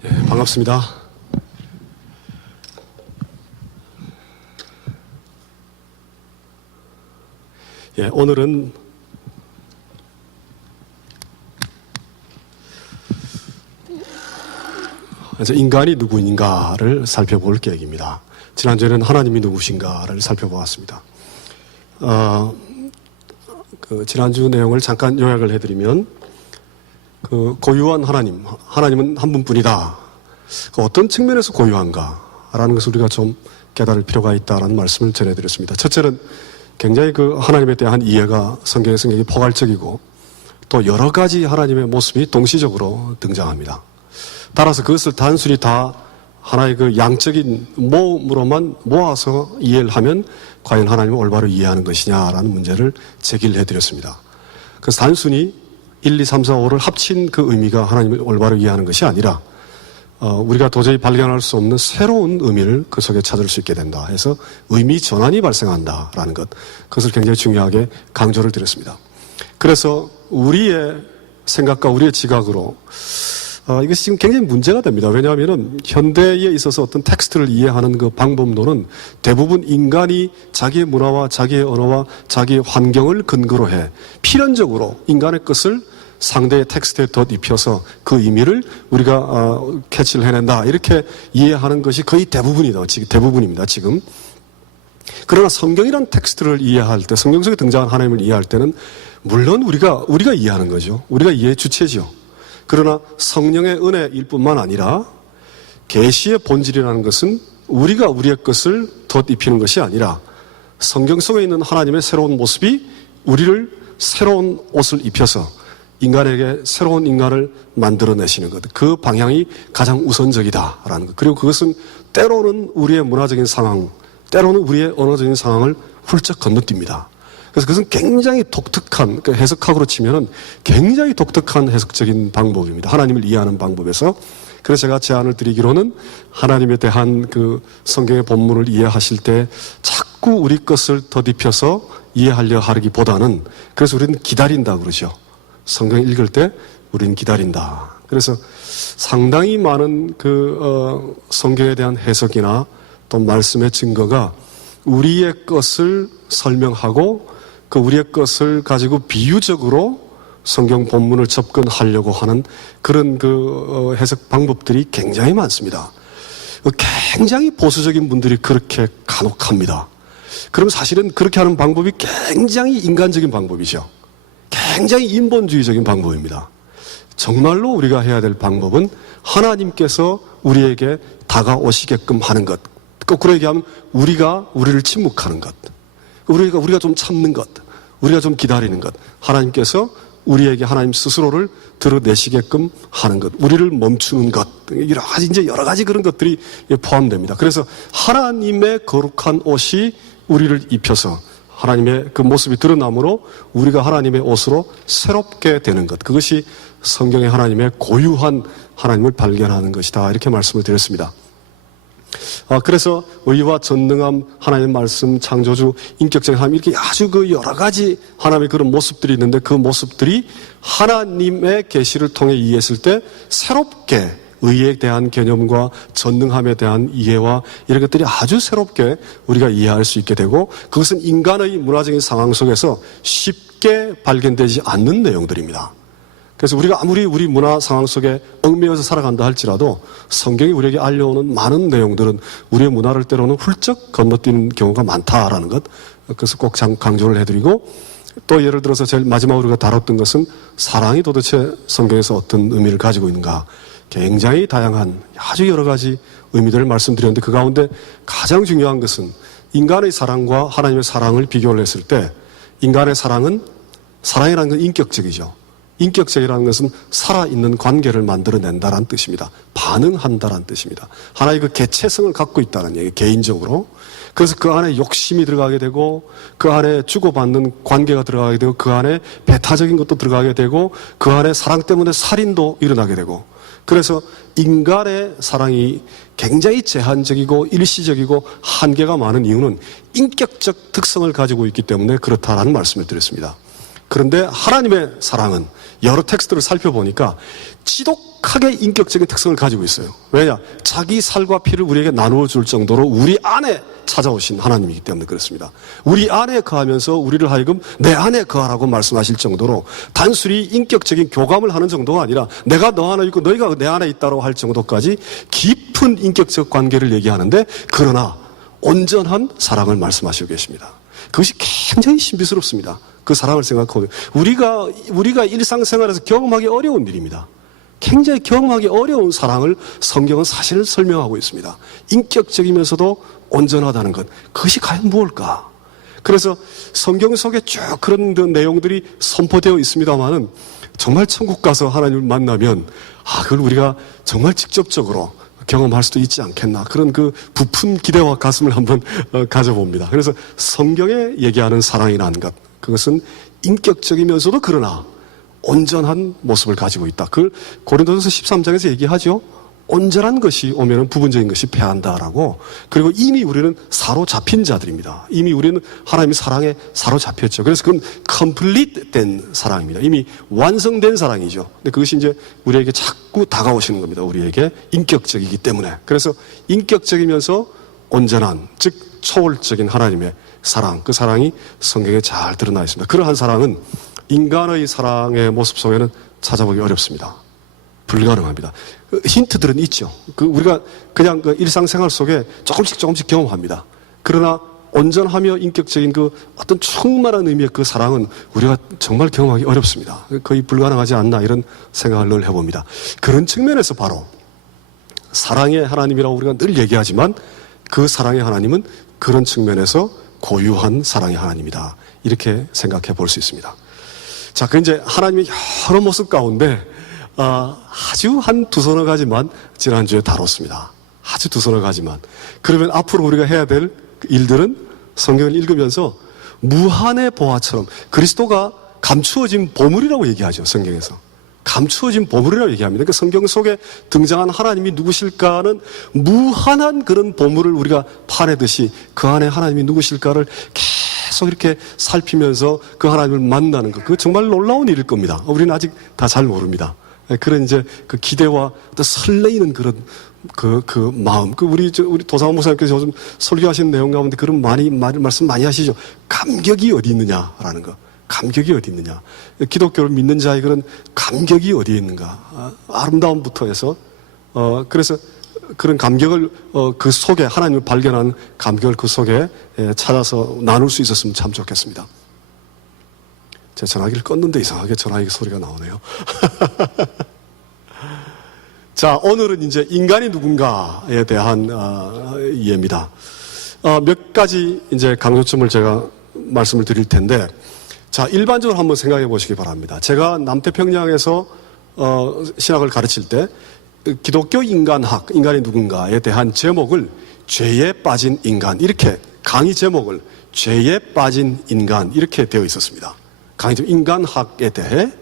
반갑습니다. 오늘은 인간이 누구인가를 살펴볼 계획입니다. 지난주에는 하나님이 누구신가를 살펴보았습니다. 지난주 내용을 잠깐 요약을 해드리면, 고유한 하나님은 한 분뿐이다. 어떤 측면에서 고유한가라는 것을 우리가 좀 깨달을 필요가 있다라는 말씀을 전해드렸습니다. 첫째는 굉장히 하나님에 대한 이해가 성경에서 굉장히 포괄적이고, 또 여러 가지 하나님의 모습이 동시적으로 등장합니다. 따라서 그것을 단순히 다 하나의 양적인 모음으로만 모아서 이해를 하면 과연 하나님을 올바로 이해하는 것이냐라는 문제를 제기를 해드렸습니다. 그래서 단순히 1, 2, 3, 4, 5를 합친 그 의미가 하나님을 올바로 이해하는 것이 아니라 우리가 도저히 발견할 수 없는 새로운 의미를 그 속에 찾을 수 있게 된다 해서 의미 전환이 발생한다라는 것, 그것을 굉장히 중요하게 강조를 드렸습니다. 그래서 우리의 생각과 우리의 지각으로 이것이 지금 굉장히 문제가 됩니다. 왜냐하면 현대에 있어서 어떤 텍스트를 이해하는 그 방법론은 대부분 인간이 자기의 문화와 자기의 언어와 자기의 환경을 근거로 해 필연적으로 인간의 것을 상대의 텍스트에 덧입혀서 그 의미를 우리가 캐치를 해낸다, 이렇게 이해하는 것이 거의 대부분입니다, 지금. 그러나 성경이란 텍스트를 이해할 때, 성경 속에 등장한 하나님을 이해할 때는 물론 우리가 이해하는 거죠. 우리가 이해의 주체죠. 그러나 성령의 은혜일 뿐만 아니라 계시의 본질이라는 것은 우리가 우리의 것을 덧입히는 것이 아니라 성경 속에 있는 하나님의 새로운 모습이 우리를 새로운 옷을 입혀서 인간에게 새로운 인간을 만들어내시는 것, 그 방향이 가장 우선적이다라는 것. 그리고 그것은 때로는 우리의 문화적인 상황, 때로는 우리의 언어적인 상황을 훌쩍 건너뜁니다. 그래서 그것은 굉장히 독특한, 해석학으로 치면은 굉장히 독특한 해석적인 방법입니다. 하나님을 이해하는 방법에서. 그래서 제가 제안을 드리기로는 하나님에 대한 성경의 본문을 이해하실 때 자꾸 우리 것을 덧입혀서 이해하려 하기보다는, 그래서 우리는 기다린다 그러죠. 성경 읽을 때 우리는 기다린다. 그래서 상당히 많은 성경에 대한 해석이나 또 말씀의 증거가 우리의 것을 설명하고 우리의 것을 가지고 비유적으로 성경 본문을 접근하려고 하는 그런 해석 방법들이 굉장히 많습니다. 굉장히 보수적인 분들이 그렇게 간혹 합니다. 그럼 사실은 그렇게 하는 방법이 굉장히 인간적인 방법이죠. 굉장히 인본주의적인 방법입니다. 정말로 우리가 해야 될 방법은 하나님께서 우리에게 다가오시게끔 하는 것. 거꾸로 얘기하면 우리를 침묵하는 것. 우리가 좀 참는 것. 우리가 좀 기다리는 것. 하나님께서 우리에게 하나님 스스로를 드러내시게끔 하는 것. 우리를 멈추는 것. 여러 가지 그런 것들이 포함됩니다. 그래서 하나님의 거룩한 옷이 우리를 입혀서 하나님의 그 모습이 드러남으로 우리가 하나님의 옷으로 새롭게 되는 것. 그것이 성경의 하나님의 고유한 하나님을 발견하는 것이다. 이렇게 말씀을 드렸습니다. 그래서 의와 전능함, 하나님의 말씀, 창조주, 인격적인 하나님, 이렇게 아주 여러 가지 하나님의 그런 모습들이 있는데 그 모습들이 하나님의 계시를 통해 이해했을 때 새롭게 의에 대한 개념과 전능함에 대한 이해와 이런 것들이 아주 새롭게 우리가 이해할 수 있게 되고, 그것은 인간의 문화적인 상황 속에서 쉽게 발견되지 않는 내용들입니다. 그래서 우리가 아무리 우리 문화 상황 속에 얽매여서 살아간다 할지라도 성경이 우리에게 알려오는 많은 내용들은 우리의 문화를 때로는 훌쩍 건너뛰는 경우가 많다라는 것, 그래서 꼭 강조를 해드리고, 또 예를 들어서 제일 마지막으로 우리가 다뤘던 것은 사랑이 도대체 성경에서 어떤 의미를 가지고 있는가, 굉장히 다양한 아주 여러 가지 의미들을 말씀드렸는데 그 가운데 가장 중요한 것은 인간의 사랑과 하나님의 사랑을 비교를 했을 때 인간의 사랑이라는 건 인격적이죠. 인격적이라는 것은 살아있는 관계를 만들어낸다는 뜻입니다. 반응한다는 뜻입니다. 하나의 개체성을 갖고 있다는 얘기, 개인적으로. 그래서 그 안에 욕심이 들어가게 되고, 그 안에 주고받는 관계가 들어가게 되고, 그 안에 배타적인 것도 들어가게 되고, 그 안에 사랑 때문에 살인도 일어나게 되고, 그래서 인간의 사랑이 굉장히 제한적이고 일시적이고 한계가 많은 이유는 인격적 특성을 가지고 있기 때문에 그렇다라는 말씀을 드렸습니다. 그런데 하나님의 사랑은 여러 텍스트를 살펴보니까 지독하게 인격적인 특성을 가지고 있어요. 왜냐? 자기 살과 피를 우리에게 나누어 줄 정도로 우리 안에 찾아오신 하나님이기 때문에 그렇습니다. 우리 안에 거하면서 우리를 하여금 내 안에 거하라고 말씀하실 정도로 단순히 인격적인 교감을 하는 정도가 아니라 내가 너 안에 있고 너희가 내 안에 있다고 할 정도까지 깊은 인격적 관계를 얘기하는데, 그러나 온전한 사랑을 말씀하시고 계십니다. 그것이 굉장히 신비스럽습니다. 그 사랑을 생각하면 우리가 일상생활에서 경험하기 어려운 일입니다. 굉장히 경험하기 어려운 사랑을 성경은 사실 설명하고 있습니다. 인격적이면서도 온전하다는 것, 그것이 과연 무엇일까? 그래서 성경 속에 쭉 그런 내용들이 선포되어 있습니다만은 정말 천국 가서 하나님을 만나면 그걸 우리가 정말 직접적으로 경험할 수도 있지 않겠나, 그런 그 부푼 기대와 가슴을 한번 가져봅니다. 그래서 성경에 얘기하는 사랑이라는 것, 그것은 인격적이면서도 그러나 온전한 모습을 가지고 있다. 그걸 고린도전서 13장에서 얘기하죠. 온전한 것이 오면은 부분적인 것이 패한다라고. 그리고 이미 우리는 사로잡힌 자들입니다. 이미 우리는 하나님의 사랑에 사로잡혔죠. 그래서 그건 complete 된 사랑입니다. 이미 완성된 사랑이죠. 근데 그것이 이제 우리에게 자꾸 다가오시는 겁니다. 우리에게 인격적이기 때문에. 그래서 인격적이면서 온전한, 즉 초월적인 하나님의 사랑, 그 사랑이 성경에 잘 드러나 있습니다. 그러한 사랑은 인간의 사랑의 모습 속에는 찾아보기 어렵습니다. 불가능합니다. 힌트들은 있죠. 우리가 그냥 일상생활 속에 조금씩 경험합니다. 그러나 온전하며 인격적인 어떤 충만한 의미의 그 사랑은 우리가 정말 경험하기 어렵습니다. 거의 불가능하지 않나, 이런 생각을 늘 해봅니다. 그런 측면에서 바로 사랑의 하나님이라고 우리가 늘 얘기하지만 그 사랑의 하나님은 그런 측면에서 고유한 사랑의 하나님이다, 이렇게 생각해 볼 수 있습니다. 자, 그 이제 하나님의 여러 모습 가운데 아주 두 서너 가지만 지난주에 다뤘습니다. 아주 두 서너 가지만. 그러면 앞으로 우리가 해야 될 일들은 성경을 읽으면서 무한의 보화처럼, 그리스도가 감추어진 보물이라고 얘기하죠. 성경에서 감추어진 보물이라고 얘기합니다. 그러니까 성경 속에 등장한 하나님이 누구실까는 무한한 그런 보물을 우리가 파내듯이 그 안에 하나님이 누구실까를 계속 이렇게 살피면서 그 하나님을 만나는 것, 그거 정말 놀라운 일일 겁니다. 우리는 아직 다 잘 모릅니다. 그런 이제 그 기대와 또 설레이는 그런 그 마음. 우리 도상원 목사님께서 요즘 설교하시는 내용 가운데 그런 말씀 많이 하시죠. 감격이 어디 있느냐라는 거. 감격이 어디 있느냐. 기독교를 믿는 자의 그런 감격이 어디에 있는가. 아름다움부터 해서, 그래서 그런 감격을, 그 속에, 하나님을 발견하는 감격을 그 속에 찾아서 나눌 수 있었으면 참 좋겠습니다. 제 전화기를 껐는데 이상하게 전화기 소리가 나오네요. 자, 오늘은 이제 인간이 누군가에 대한 이해입니다. 몇 가지 이제 강조점을 제가 말씀을 드릴 텐데, 자, 일반적으로 한번 생각해 보시기 바랍니다. 제가 남태평양에서 신학을 가르칠 때 기독교 인간학, 인간이 누군가에 대한 제목을 죄에 빠진 인간, 이렇게 강의 제목을 죄에 빠진 인간, 이렇게 되어 있었습니다. 강의 제목 인간학에 대해.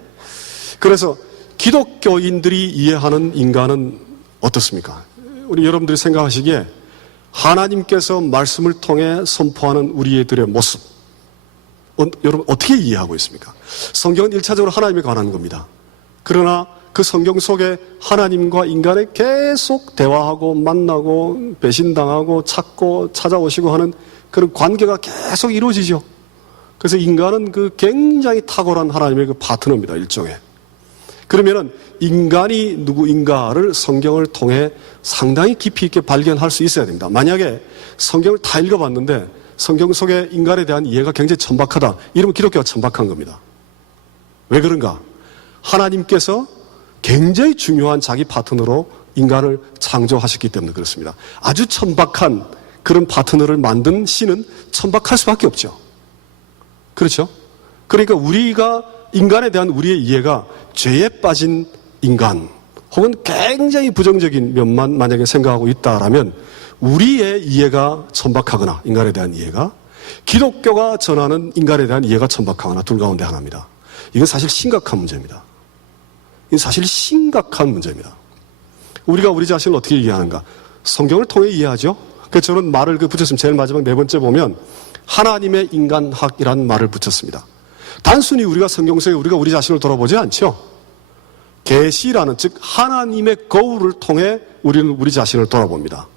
그래서 기독교인들이 이해하는 인간은 어떻습니까? 우리 여러분들이 생각하시기에 하나님께서 말씀을 통해 선포하는 우리들의 모습, 여러분 어떻게 이해하고 있습니까? 성경은 1차적으로 하나님에 관한 겁니다. 그러나 그 성경 속에 하나님과 인간에 계속 대화하고 만나고 배신당하고 찾고 찾아오시고 하는 그런 관계가 계속 이루어지죠. 그래서 인간은 그 굉장히 탁월한 하나님의 그 파트너입니다. 일종의. 그러면은 인간이 누구인가를 성경을 통해 상당히 깊이 있게 발견할 수 있어야 됩니다. 만약에 성경을 다 읽어봤는데 성경 속의 인간에 대한 이해가 굉장히 천박하다, 이러면 기독교가 천박한 겁니다. 왜 그런가? 하나님께서 굉장히 중요한 자기 파트너로 인간을 창조하셨기 때문에 그렇습니다. 아주 천박한 그런 파트너를 만든 신은 천박할 수밖에 없죠. 그렇죠? 그러니까 우리가 인간에 대한 우리의 이해가 죄에 빠진 인간 혹은 굉장히 부정적인 면만 만약에 생각하고 있다라면 우리의 이해가 천박하거나, 인간에 대한 이해가, 기독교가 전하는 인간에 대한 이해가 천박하거나, 둘 가운데 하나입니다. 이건 사실 심각한 문제입니다. 이건 사실 심각한 문제입니다. 우리가 우리 자신을 어떻게 이해하는가? 성경을 통해 이해하죠. 그래서 저는 말을 붙였으면 제일 마지막 네 번째 보면 하나님의 인간학이라는 말을 붙였습니다. 단순히 우리가 성경 속에 우리가 우리 자신을 돌아보지 않죠. 계시라는, 즉 하나님의 거울을 통해 우리는 우리 자신을 돌아봅니다.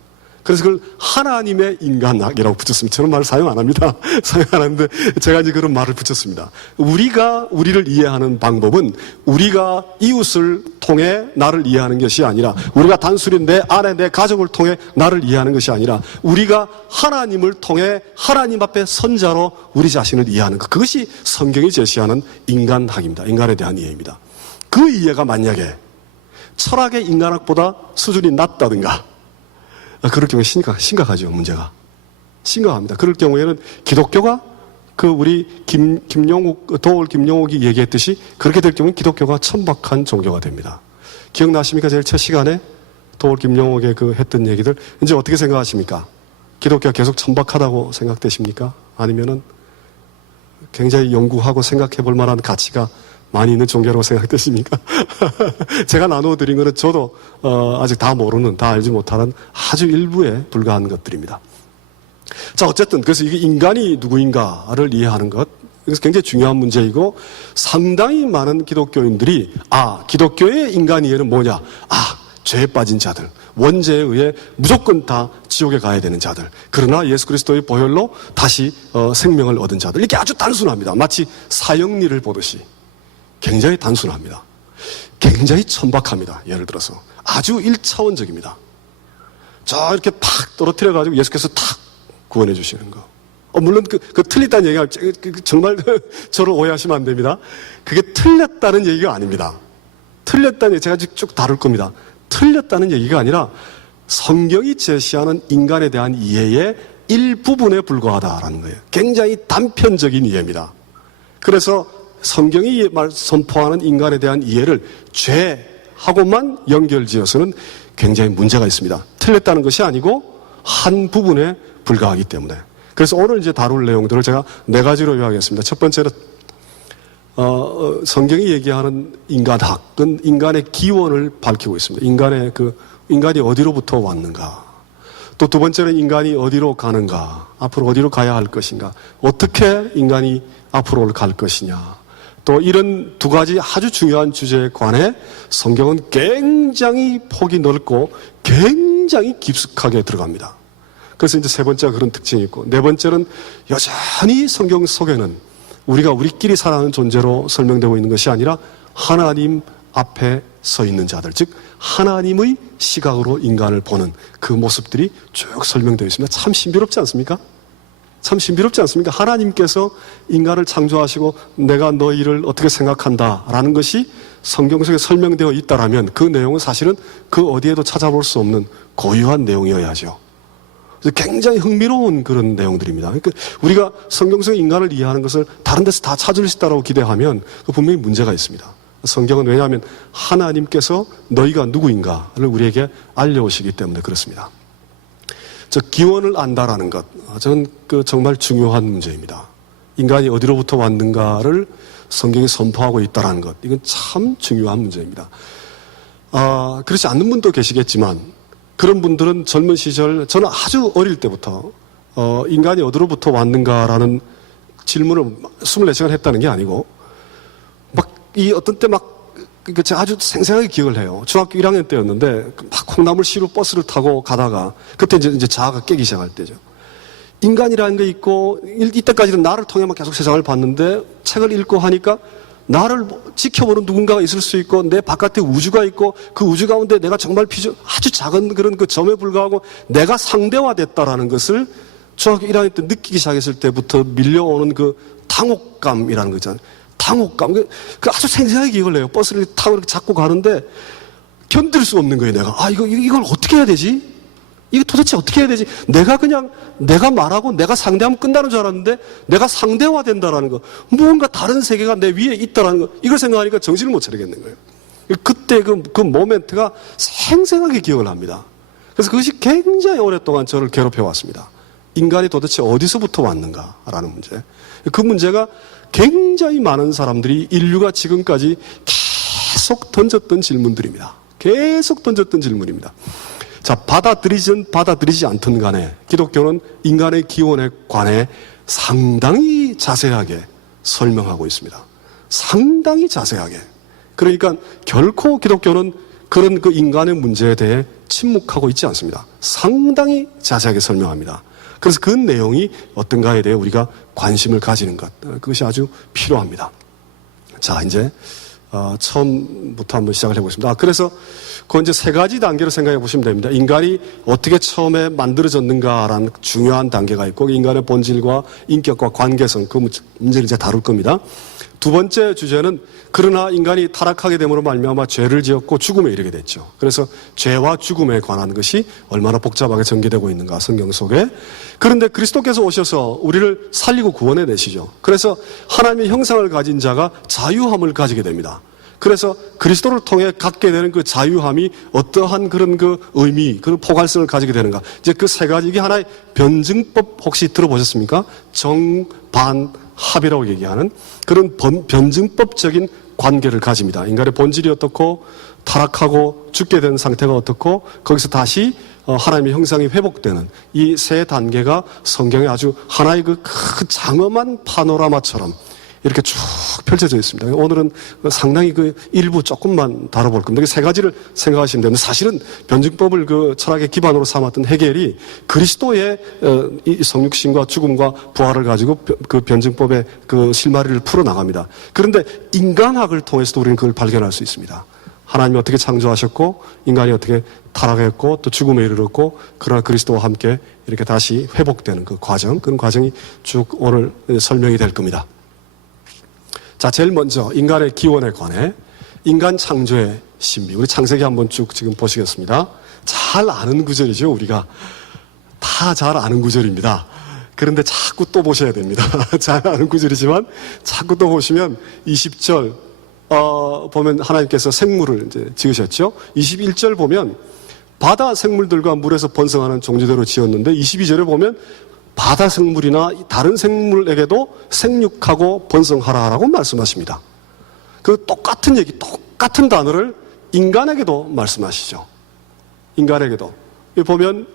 그래서 그걸 하나님의 인간학이라고 붙였습니다. 저는 말을 사용 안 합니다. 사용 안 하는데 제가 이제 그런 말을 붙였습니다. 우리가 우리를 이해하는 방법은 우리가 이웃을 통해 나를 이해하는 것이 아니라, 우리가 단순히 내 아내, 내 가족을 통해 나를 이해하는 것이 아니라, 우리가 하나님을 통해 하나님 앞에 선자로 우리 자신을 이해하는 것. 그것이 성경이 제시하는 인간학입니다. 인간에 대한 이해입니다. 그 이해가 만약에 철학의 인간학보다 수준이 낮다든가, 그럴 경우에 심각하죠, 문제가. 심각합니다. 그럴 경우에는 기독교가 우리 도올 김용욱이 얘기했듯이 그렇게 될 경우는 기독교가 천박한 종교가 됩니다. 기억나십니까? 제일 첫 시간에 도올 김용욱의 했던 얘기들. 이제 어떻게 생각하십니까? 기독교가 계속 천박하다고 생각되십니까? 아니면은 굉장히 연구하고 생각해 볼 만한 가치가 많이 있는 종교라고 생각되십니까? 제가 나누어드린 것은 저도 아직 다 모르는, 다 알지 못하는 아주 일부에 불과한 것들입니다. 자, 어쨌든 그래서 이게 인간이 누구인가를 이해하는 것, 그래서 굉장히 중요한 문제이고, 상당히 많은 기독교인들이 기독교의 인간 이해는 뭐냐? 죄에 빠진 자들, 원죄에 의해 무조건 다 지옥에 가야 되는 자들, 그러나 예수 그리스도의 보혈로 다시 생명을 얻은 자들. 이게 아주 단순합니다. 마치 사형리를 보듯이. 굉장히 단순합니다. 굉장히 천박합니다. 예를 들어서 아주 1차원적입니다. 자, 이렇게 팍 떨어뜨려가지고 예수께서 탁 구원해 주시는 거. 물론 틀렸다는 얘기가 정말 저를 오해하시면 안 됩니다. 그게 틀렸다는 얘기가 아닙니다. 틀렸다는 얘기 제가 쭉 다룰 겁니다. 틀렸다는 얘기가 아니라 성경이 제시하는 인간에 대한 이해의 일부분에 불과하다라는 거예요. 굉장히 단편적인 이해입니다. 그래서 성경이 선포하는 인간에 대한 이해를 죄하고만 연결지어서는 굉장히 문제가 있습니다. 틀렸다는 것이 아니고 한 부분에 불과하기 때문에. 그래서 오늘 이제 다룰 내용들을 제가 4가지로 요약하겠습니다. 첫 번째는 성경이 얘기하는 인간학은 인간의 기원을 밝히고 있습니다. 인간이 어디로부터 왔는가. 또 두 번째는 인간이 어디로 가는가. 앞으로 어디로 가야 할 것인가. 어떻게 인간이 앞으로 갈 것이냐. 또 이런 2가지 아주 중요한 주제에 관해 성경은 굉장히 폭이 넓고 굉장히 깊숙하게 들어갑니다. 그래서 이제 3번째가 그런 특징이 있고, 4번째는 여전히 성경 속에는 우리가 우리끼리 살아가는 존재로 설명되고 있는 것이 아니라 하나님 앞에 서 있는 자들, 즉 하나님의 시각으로 인간을 보는 그 모습들이 쭉 설명되어 있습니다. 참 신비롭지 않습니까? 참 신비롭지 않습니까? 하나님께서 인간을 창조하시고 내가 너희를 어떻게 생각한다라는 것이 성경 속에 설명되어 있다라면 그 내용은 사실은 그 어디에도 찾아볼 수 없는 고유한 내용이어야죠. 그래서 굉장히 흥미로운 그런 내용들입니다. 그러니까 우리가 성경 속의 인간을 이해하는 것을 다른 데서 다 찾을 수 있다고 기대하면 분명히 문제가 있습니다. 성경은 왜냐하면 하나님께서 너희가 누구인가를 우리에게 알려오시기 때문에 그렇습니다. 기원을 안다라는 것, 저는 정말 중요한 문제입니다. 인간이 어디로부터 왔는가를 성경이 선포하고 있다는 것, 이건 참 중요한 문제입니다. 그렇지 않는 분도 계시겠지만 그런 분들은 젊은 시절, 저는 아주 어릴 때부터 인간이 어디로부터 왔는가라는 질문을 24시간 했다는 게 아니고 어떤 때 제가 아주 생생하게 기억을 해요. 중학교 1학년 때였는데 막 콩나물 시루 버스를 타고 가다가 그때 이제 자아가 깨기 시작할 때죠. 인간이라는 게 있고 이때까지는 나를 통해만 계속 세상을 봤는데 책을 읽고 하니까 나를 지켜보는 누군가가 있을 수 있고 내 바깥에 우주가 있고 그 우주 가운데 내가 정말 아주 작은 그런 점에 불과하고 내가 상대화됐다라는 것을 중학교 1학년 때 느끼기 시작했을 때부터 밀려오는 당혹감이라는 거 있잖아요. 당혹감. 아주 생생하게 기억을 해요. 버스를 타고 이렇게 잡고 가는데 견딜 수 없는 거예요, 내가. 이걸 어떻게 해야 되지? 이게 도대체 어떻게 해야 되지? 내가 말하고 내가 상대하면 끝나는 줄 알았는데 내가 상대화 된다라는 거. 무언가 다른 세계가 내 위에 있다라는 거. 이걸 생각하니까 정신을 못 차리겠는 거예요. 그때 그 모멘트가 생생하게 기억을 합니다. 그래서 그것이 굉장히 오랫동안 저를 괴롭혀 왔습니다. 인간이 도대체 어디서부터 왔는가라는 문제. 그 문제가 굉장히 많은 사람들이 인류가 지금까지 계속 던졌던 질문들입니다. 계속 던졌던 질문입니다. 자, 받아들이든 받아들이지 않든 간에 기독교는 인간의 기원에 관해 상당히 자세하게 설명하고 있습니다. 상당히 자세하게. 그러니까 결코 기독교는 그런 그 인간의 문제에 대해 침묵하고 있지 않습니다. 상당히 자세하게 설명합니다. 그래서 그 내용이 어떤가에 대해 우리가 관심을 가지는 것, 그것이 아주 필요합니다. 자, 이제 처음부터 한번 시작을 해보겠습니다. 그래서 그 이제 세 가지 단계로 생각해 보시면 됩니다. 인간이 어떻게 처음에 만들어졌는가라는 중요한 단계가 있고, 인간의 본질과 인격과 관계성, 그 문제를 이제 다룰 겁니다. 두 번째 주제는 그러나 인간이 타락하게 됨으로 말미암아 죄를 지었고 죽음에 이르게 됐죠. 그래서 죄와 죽음에 관한 것이 얼마나 복잡하게 전개되고 있는가 성경 속에. 그런데 그리스도께서 오셔서 우리를 살리고 구원해 내시죠. 그래서 하나님의 형상을 가진 자가 자유함을 가지게 됩니다. 그래서 그리스도를 통해 갖게 되는 그 자유함이 어떠한 그런 그 의미, 그런 포괄성을 가지게 되는가. 이제 그 세 가지, 이게 하나의 변증법 혹시 들어보셨습니까? 정, 반, 합이라고 얘기하는 그런 변증법적인 관계를 가집니다. 인간의 본질이 어떻고 타락하고 죽게 된 상태가 어떻고 거기서 다시 하나님의 형상이 회복되는 이 세 단계가 성경에 아주 하나의 그 큰 장엄한 파노라마처럼 이렇게 쭉 펼쳐져 있습니다. 오늘은 상당히 그 일부 조금만 다뤄볼 겁니다. 세 가지를 생각하시면 되는데, 사실은 변증법을 그 철학의 기반으로 삼았던 헤겔이 그리스도의 이 성육신과 죽음과 부활을 가지고 그 변증법의 그 실마리를 풀어나갑니다. 그런데 인간학을 통해서도 우리는 그걸 발견할 수 있습니다. 하나님이 어떻게 창조하셨고 인간이 어떻게 타락했고 또 죽음에 이르렀고 그러나 그리스도와 함께 이렇게 다시 회복되는 그 과정, 그런 과정이 쭉 오늘 설명이 될 겁니다. 자, 제일 먼저 인간의 기원에 관해 인간 창조의 신비. 우리 창세기 한번 쭉 지금 보시겠습니다. 잘 아는 구절이죠, 우리가. 다 잘 아는 구절입니다. 그런데 자꾸 또 보셔야 됩니다. 잘 아는 구절이지만 자꾸 또 보시면 20절, 보면 하나님께서 생물을 이제 지으셨죠. 21절 보면 바다 생물들과 물에서 번성하는 종류대로 지었는데 22절에 보면 바다 생물이나 다른 생물에게도 생육하고 번성하라라고 말씀하십니다. 그 똑같은 얘기, 똑같은 단어를 인간에게도 말씀하시죠. 인간에게도. 여기 보면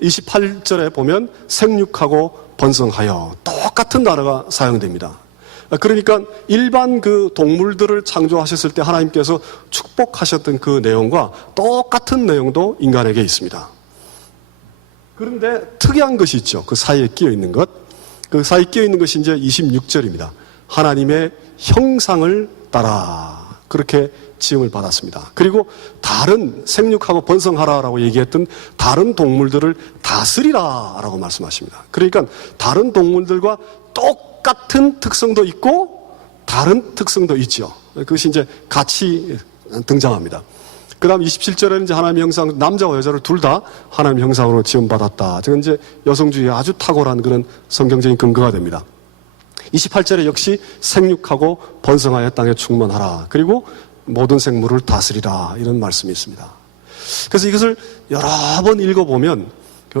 28절에 보면 생육하고 번성하여 똑같은 단어가 사용됩니다. 그러니까 일반 그 동물들을 창조하셨을 때 하나님께서 축복하셨던 그 내용과 똑같은 내용도 인간에게 있습니다. 그런데 특이한 것이 있죠. 그 사이에 끼어 있는 것. 그 사이에 끼어 있는 것이 이제 26절입니다. 하나님의 형상을 따라 그렇게 지음을 받았습니다. 그리고 다른 생육하고 번성하라라고 얘기했던 다른 동물들을 다스리라라고 말씀하십니다. 그러니까 다른 동물들과 똑같은 특성도 있고 다른 특성도 있죠. 그것이 이제 같이 등장합니다. 그 다음 27절에는 이제 하나님의 형상, 남자와 여자를 둘 다 하나님의 형상으로 지음받았다. 저건 이제 여성주의에 아주 탁월한 그런 성경적인 근거가 됩니다. 28절에 역시 생육하고 번성하여 땅에 충만하라. 그리고 모든 생물을 다스리라. 이런 말씀이 있습니다. 그래서 이것을 여러 번 읽어보면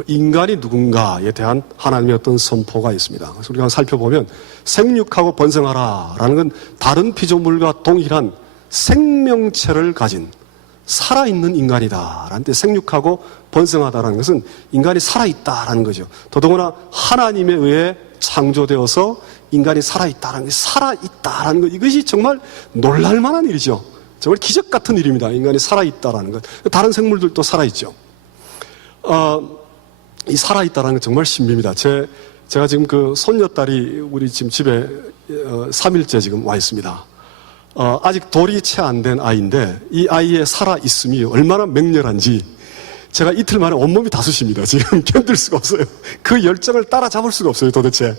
인간이 누군가에 대한 하나님의 어떤 선포가 있습니다. 그래서 우리가 살펴보면 생육하고 번성하라. 라는 건 다른 피조물과 동일한 생명체를 가진 살아있는 인간이다 라는 데 생육하고 번성하다라는 것은 인간이 살아있다라는 거죠. 더더구나 하나님에 의해 창조되어서 인간이 살아있다라는 것, 살아있다라는 것, 이것이 정말 놀랄만한 일이죠. 정말 기적 같은 일입니다. 인간이 살아있다라는 것. 다른 생물들도 살아있죠. 이 살아있다라는 건 정말 신비입니다. 제가 지금 그 손녀딸이 우리 지금 집에 3일째 지금 와 있습니다. 아직 돌이 채 안 된 아이인데 이 아이의 살아있음이 얼마나 맹렬한지 제가 이틀 만에 온몸이 다 쑤십니다. 지금 견딜 수가 없어요. 그 열정을 따라잡을 수가 없어요, 도대체.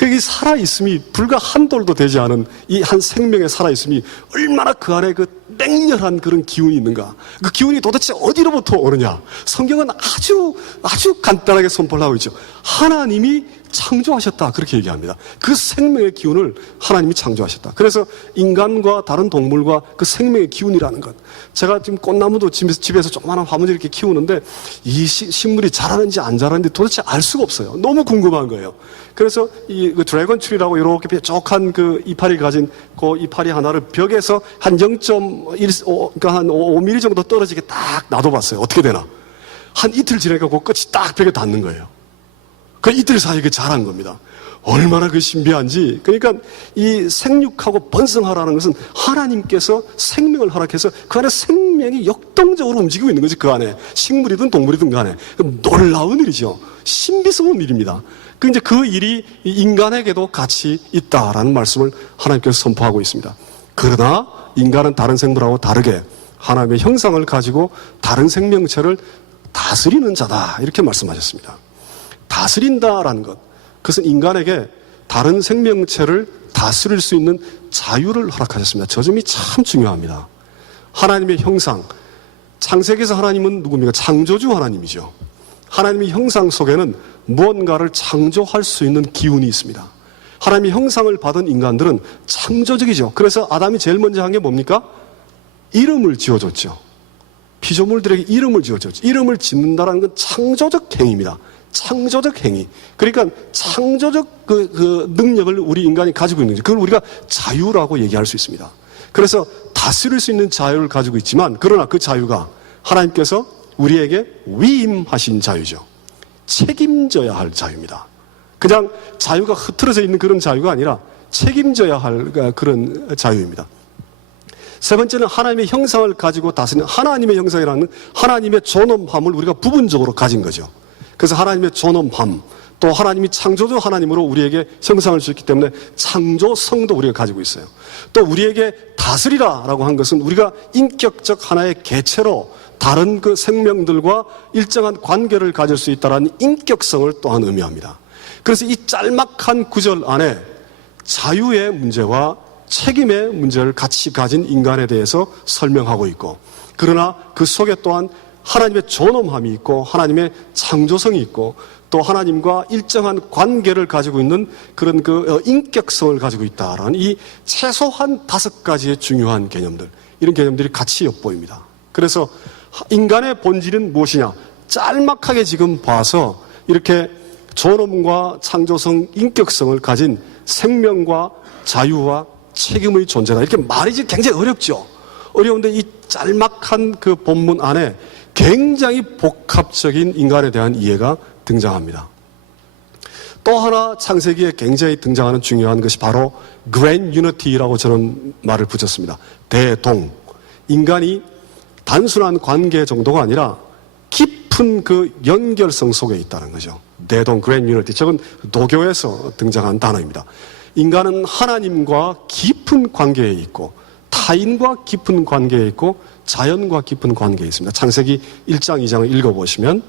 이 살아있음이 불과 한 돌도 되지 않은 이 한 생명의 살아있음이 얼마나 그 안에 그 맹렬한 그런 기운이 있는가. 그 기운이 도대체 어디로부터 오느냐. 성경은 아주 간단하게 선포를 하고 있죠. 하나님이 창조하셨다. 그렇게 얘기합니다. 그 생명의 기운을 하나님이 창조하셨다. 그래서 인간과 다른 동물과 그 생명의 기운이라는 것. 제가 지금 꽃나무도 집에서 조그마한 화분을 이렇게 키우는데 이 식물이 자라는지 안 자라는지 도대체 알 수가 없어요. 너무 궁금한 거예요. 그래서 그 드래곤 트리라고 이렇게 뾰족한 그 이파리 가진 그 이파리 하나를 벽에서 한 0.1, 그러니까 한 5mm 정도 떨어지게 딱 놔둬봤어요. 어떻게 되나. 한 이틀 지나니까 그 끝이 딱 벽에 닿는 거예요. 이들 사이에 그 자란 겁니다. 얼마나 그 신비한지. 그러니까 이 생육하고 번성하라는 것은 하나님께서 생명을 허락해서 그 안에 생명이 역동적으로 움직이고 있는 거지. 그 안에 식물이든 동물이든 간에 놀라운 일이죠. 신비스러운 일입니다. 이제 그 일이 인간에게도 같이 있다라는 말씀을 하나님께서 선포하고 있습니다. 그러나 인간은 다른 생물하고 다르게 하나님의 형상을 가지고 다른 생명체를 다스리는 자다, 이렇게 말씀하셨습니다. 다스린다라는 것, 그것은 인간에게 다른 생명체를 다스릴 수 있는 자유를 허락하셨습니다. 저 점이 참 중요합니다. 하나님의 형상, 창세기에서 하나님은 누굽니까? 창조주 하나님이죠. 하나님의 형상 속에는 무언가를 창조할 수 있는 기운이 있습니다. 하나님의 형상을 받은 인간들은 창조적이죠. 그래서 아담이 제일 먼저 한 게 뭡니까? 이름을 지어줬죠. 피조물들에게 이름을 지어줬죠. 이름을 짓는다는 건 창조적 행위입니다. 창조적 행위. 그러니까 창조적 그 능력을 우리 인간이 가지고 있는 거죠. 그걸 우리가 자유라고 얘기할 수 있습니다. 그래서 다스릴 수 있는 자유를 가지고 있지만, 그러나 그 자유가 하나님께서 우리에게 위임하신 자유죠. 책임져야 할 자유입니다. 그냥 자유가 흐트러져 있는 그런 자유가 아니라 책임져야 할 그런 자유입니다. 세 번째는 하나님의 형상을 가지고 다스리는, 하나님의 형상이라는 하나님의 존엄함을 우리가 부분적으로 가진 거죠. 그래서 하나님의 존엄함, 또 하나님이 창조주 하나님으로 우리에게 형상을 주셨기 때문에 창조성도 우리가 가지고 있어요. 또 우리에게 다스리라라고 한 것은 우리가 인격적 하나의 개체로 다른 그 생명들과 일정한 관계를 가질 수 있다는 인격성을 또한 의미합니다. 그래서 이 짤막한 구절 안에 자유의 문제와 책임의 문제를 같이 가진 인간에 대해서 설명하고 있고, 그러나 그 속에 또한 하나님의 존엄함이 있고 하나님의 창조성이 있고 또 하나님과 일정한 관계를 가지고 있는 그런 그 인격성을 가지고 있다라는 이 최소한 5가지의 중요한 개념들, 이런 개념들이 같이 엿보입니다. 그래서 인간의 본질은 무엇이냐? 짤막하게 지금 봐서 이렇게 존엄과 창조성, 인격성을 가진 생명과 자유와 책임의 존재다, 이렇게 말이 굉장히 어렵죠. 어려운데 이 짤막한 그 본문 안에 굉장히 복합적인 인간에 대한 이해가 등장합니다. 또 하나 창세기에 굉장히 등장하는 중요한 것이 바로 Grand Unity라고 저는 말을 붙였습니다. 대동. 인간이 단순한 관계 정도가 아니라 깊은 그 연결성 속에 있다는 거죠. 대동, Grand Unity. 저건 도교에서 등장한 단어입니다. 인간은 하나님과 깊은 관계에 있고 타인과 깊은 관계에 있고 자연과 깊은 관계에 있습니다. 창세기 1장, 2장을 읽어보시면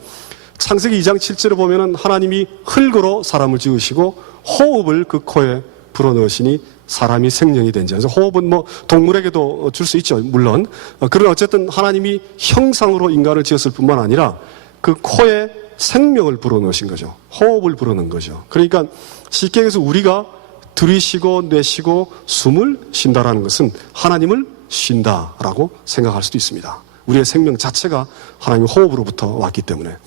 창세기 2장 7절에 보면은 하나님이 흙으로 사람을 지으시고 호흡을 그 코에 불어넣으시니 사람이 생명이 된지. 그래서 호흡은 뭐 동물에게도 줄 수 있죠, 물론. 그러나 어쨌든 하나님이 형상으로 인간을 지었을 뿐만 아니라 그 코에 생명을 불어넣으신 거죠. 호흡을 불어넣은 거죠. 그러니까 쉽게 얘기해서 우리가 들이쉬고 내쉬고 숨을 쉰다라는 것은 하나님을 쉰다라고 생각할 수도 있습니다. 우리의 생명 자체가 하나님의 호흡으로부터 왔기 때문에.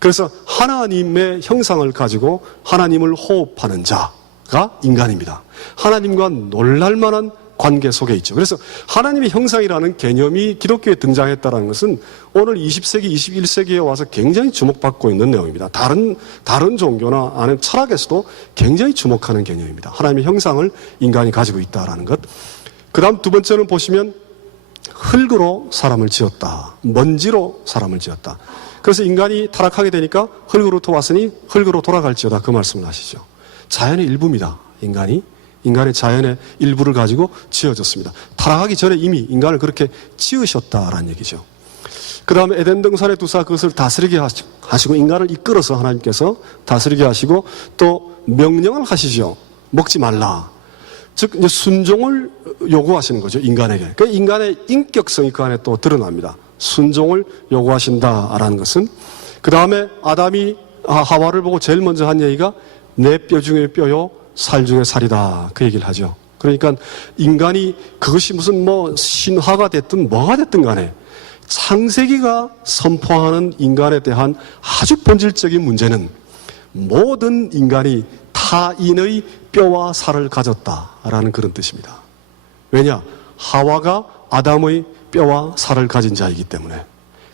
그래서 하나님의 형상을 가지고 하나님을 호흡하는 자가 인간입니다. 하나님과 놀랄만한 관계 속에 있죠. 그래서 하나님의 형상이라는 개념이 기독교에 등장했다는 것은 오늘 20세기, 21세기에 와서 굉장히 주목받고 있는 내용입니다. 다른 종교나 아니면 철학에서도 굉장히 주목하는 개념입니다. 하나님의 형상을 인간이 가지고 있다는 것. 그 다음 두 번째는 보시면 흙으로 사람을 지었다. 먼지로 사람을 지었다. 그래서 인간이 타락하게 되니까 흙으로부터 왔으니 흙으로 돌아갈지어다, 그 말씀을 하시죠. 자연의 일부입니다. 인간의 자연의 일부를 가지고 지어졌습니다. 타락하기 전에 이미 인간을 그렇게 지으셨다라는 얘기죠. 그 다음에 에덴 동산에 두사 그것을 다스리게 하시고 인간을 이끌어서 하나님께서 다스리게 하시고 또 명령을 하시죠. 먹지 말라. 즉 이제 순종을 요구하시는 거죠, 인간에게. 그러니까 인간의 인격성이 그 안에 또 드러납니다. 순종을 요구하신다라는 것은. 그 다음에 아담이 하와를 보고 제일 먼저 한 얘기가 내 뼈 중에 뼈요 살 중에 살이다, 그 얘기를 하죠. 그러니까 인간이 그것이 무슨 뭐 신화가 됐든 뭐가 됐든 간에 창세기가 선포하는 인간에 대한 아주 본질적인 문제는 모든 인간이 타인의 뼈와 살을 가졌다라는 그런 뜻입니다. 왜냐? 하와가 아담의 뼈와 살을 가진 자이기 때문에.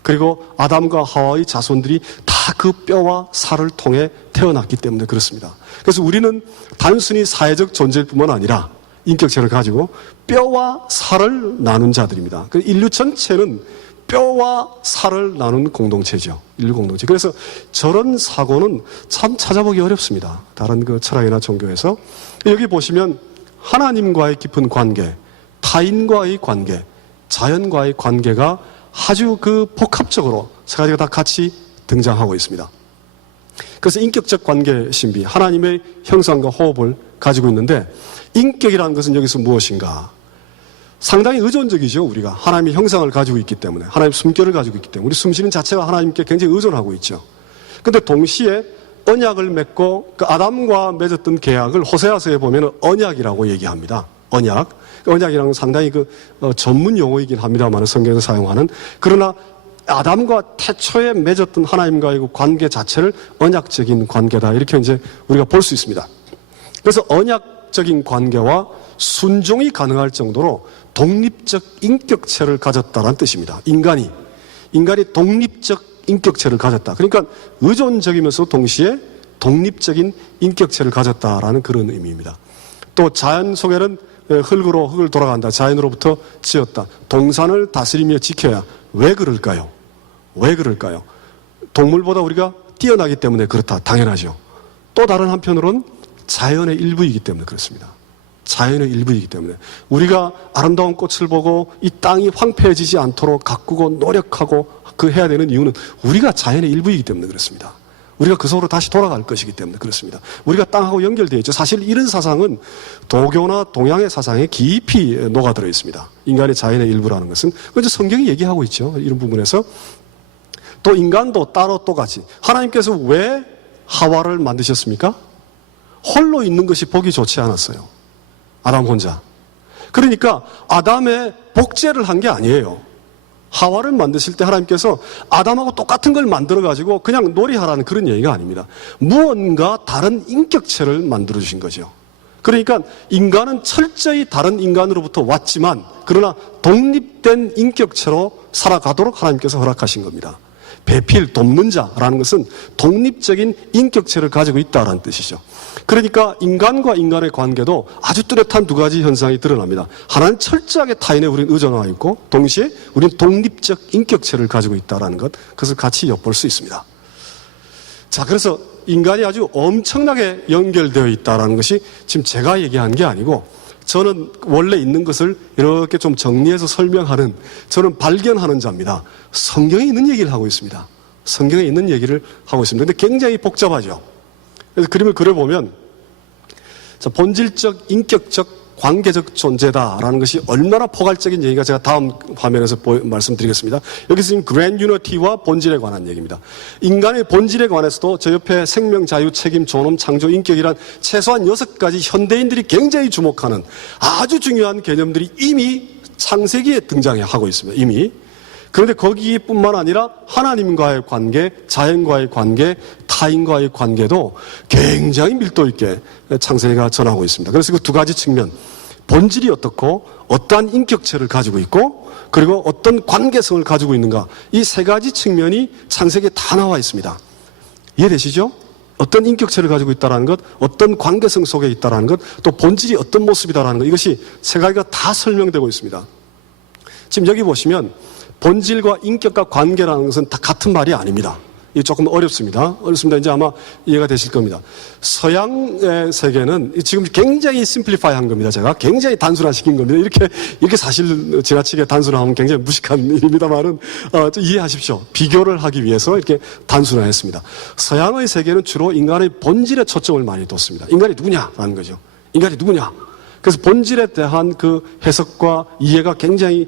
그리고 아담과 하와의 자손들이 다 다 그 뼈와 살을 통해 태어났기 때문에 그렇습니다. 그래서 우리는 단순히 사회적 존재일 뿐만 아니라 인격체를 가지고 뼈와 살을 나눈 자들입니다. 인류 전체는 뼈와 살을 나눈 공동체죠. 인류 공동체. 그래서 저런 사고는 참 찾아보기 어렵습니다. 다른 그 철학이나 종교에서. 여기 보시면 하나님과의 깊은 관계, 타인과의 관계, 자연과의 관계가 아주 그 복합적으로 세 가지가 다 같이 등장하고 있습니다. 그래서 인격적 관계 신비, 하나님의 형상과 호흡을 가지고 있는데 인격이라는 것은 여기서 무엇인가? 상당히 의존적이죠. 우리가 하나님의 형상을 가지고 있기 때문에, 하나님의 숨결을 가지고 있기 때문에 우리 숨쉬는 자체가 하나님께 굉장히 의존하고 있죠. 그런데 동시에 언약을 맺고 그 아담과 맺었던 계약을 호세아서에 보면 언약이라고 얘기합니다. 언약. 언약이라는 건 상당히 전문 용어이긴 합니다만 성경에서 사용하는, 그러나 아담과 태초에 맺었던 하나님과의 그 관계 자체를 언약적인 관계다, 이렇게 이제 우리가 볼 수 있습니다. 그래서 언약적인 관계와 순종이 가능할 정도로 독립적 인격체를 가졌다는 뜻입니다. 인간이 독립적 인격체를 가졌다. 그러니까 의존적이면서 동시에 독립적인 인격체를 가졌다라는 그런 의미입니다. 또 자연 속에는 흙을 돌아간다. 자연으로부터 지었다. 동산을 다스리며 지켜야. 왜 그럴까요? 왜 그럴까요? 동물보다 우리가 뛰어나기 때문에 그렇다. 당연하죠. 또 다른 한편으로는 자연의 일부이기 때문에 그렇습니다. 자연의 일부이기 때문에 우리가 아름다운 꽃을 보고 이 땅이 황폐해지지 않도록 가꾸고 노력하고 해야 되는 이유는 우리가 자연의 일부이기 때문에 그렇습니다. 우리가 그 속으로 다시 돌아갈 것이기 때문에 그렇습니다. 우리가 땅하고 연결되어 있죠. 사실 이런 사상은 도교나 동양의 사상에 깊이 녹아들어 있습니다. 인간의 자연의 일부라는 것은. 그래서 성경이 얘기하고 있죠. 이런 부분에서. 또 인간도 따로 똑같이. 하나님께서 왜 하와를 만드셨습니까? 홀로 있는 것이 보기 좋지 않았어요. 아담 혼자. 그러니까 아담의 복제를 한 게 아니에요. 하와를 만드실 때 하나님께서 아담하고 똑같은 걸 만들어가지고 그냥 놀이하라는 그런 얘기가 아닙니다. 무언가 다른 인격체를 만들어주신 거죠. 그러니까 인간은 철저히 다른 인간으로부터 왔지만 그러나 독립된 인격체로 살아가도록 하나님께서 허락하신 겁니다. 배필, 돕는 자라는 것은 독립적인 인격체를 가지고 있다는 뜻이죠. 그러니까 인간과 인간의 관계도 아주 뚜렷한 두 가지 현상이 드러납니다. 하나는 철저하게 타인에 우리는 의존하고 있고 동시에 우리는 독립적 인격체를 가지고 있다는 것, 그것을 같이 엿볼 수 있습니다. 자, 그래서 인간이 아주 엄청나게 연결되어 있다는 것이 지금 제가 얘기한 게 아니고 저는 원래 있는 것을 이렇게 좀 정리해서 설명하는, 저는 발견하는 자입니다. 성경에 있는 얘기를 하고 있습니다. 성경에 있는 얘기를 하고 있습니다. 근데 굉장히 복잡하죠. 그래서 그림을 그려보면 본질적, 인격적, 관계적 존재다라는 것이 얼마나 포괄적인 얘기가 제가 다음 화면에서 말씀드리겠습니다. 여기서 지금 그랜드 유니티와 본질에 관한 얘기입니다. 인간의 본질에 관해서도 저 옆에 생명, 자유, 책임, 존엄, 창조, 인격이란 최소한 6가지 현대인들이 굉장히 주목하는 아주 중요한 개념들이 이미 창세기에 등장하고 있습니다. 이미. 그런데 거기뿐만 아니라 하나님과의 관계, 자연과의 관계, 타인과의 관계도 굉장히 밀도 있게 창세기가 전하고 있습니다. 그래서 그 두 가지 측면, 본질이 어떻고 어떠한 인격체를 가지고 있고 그리고 어떤 관계성을 가지고 있는가, 이 세 가지 측면이 창세기에 다 나와 있습니다. 이해되시죠? 어떤 인격체를 가지고 있다는 것, 어떤 관계성 속에 있다는 것, 또 본질이 어떤 모습이다라는 것, 이것이 세 가지가 다 설명되고 있습니다. 지금 여기 보시면 본질과 인격과 관계라는 것은 다 같은 말이 아닙니다. 이게 조금 어렵습니다. 이제 아마 이해가 되실 겁니다. 서양의 세계는 지금 굉장히 심플리파이한 겁니다. 제가 굉장히 단순화시킨 겁니다. 이렇게 사실 지나치게 단순화하면 굉장히 무식한 일입니다만은 이해하십시오. 비교를 하기 위해서 이렇게 단순화했습니다. 서양의 세계는 주로 인간의 본질에 초점을 많이 뒀습니다. 인간이 누구냐라는 거죠. 인간이 누구냐. 그래서 본질에 대한 그 해석과 이해가 굉장히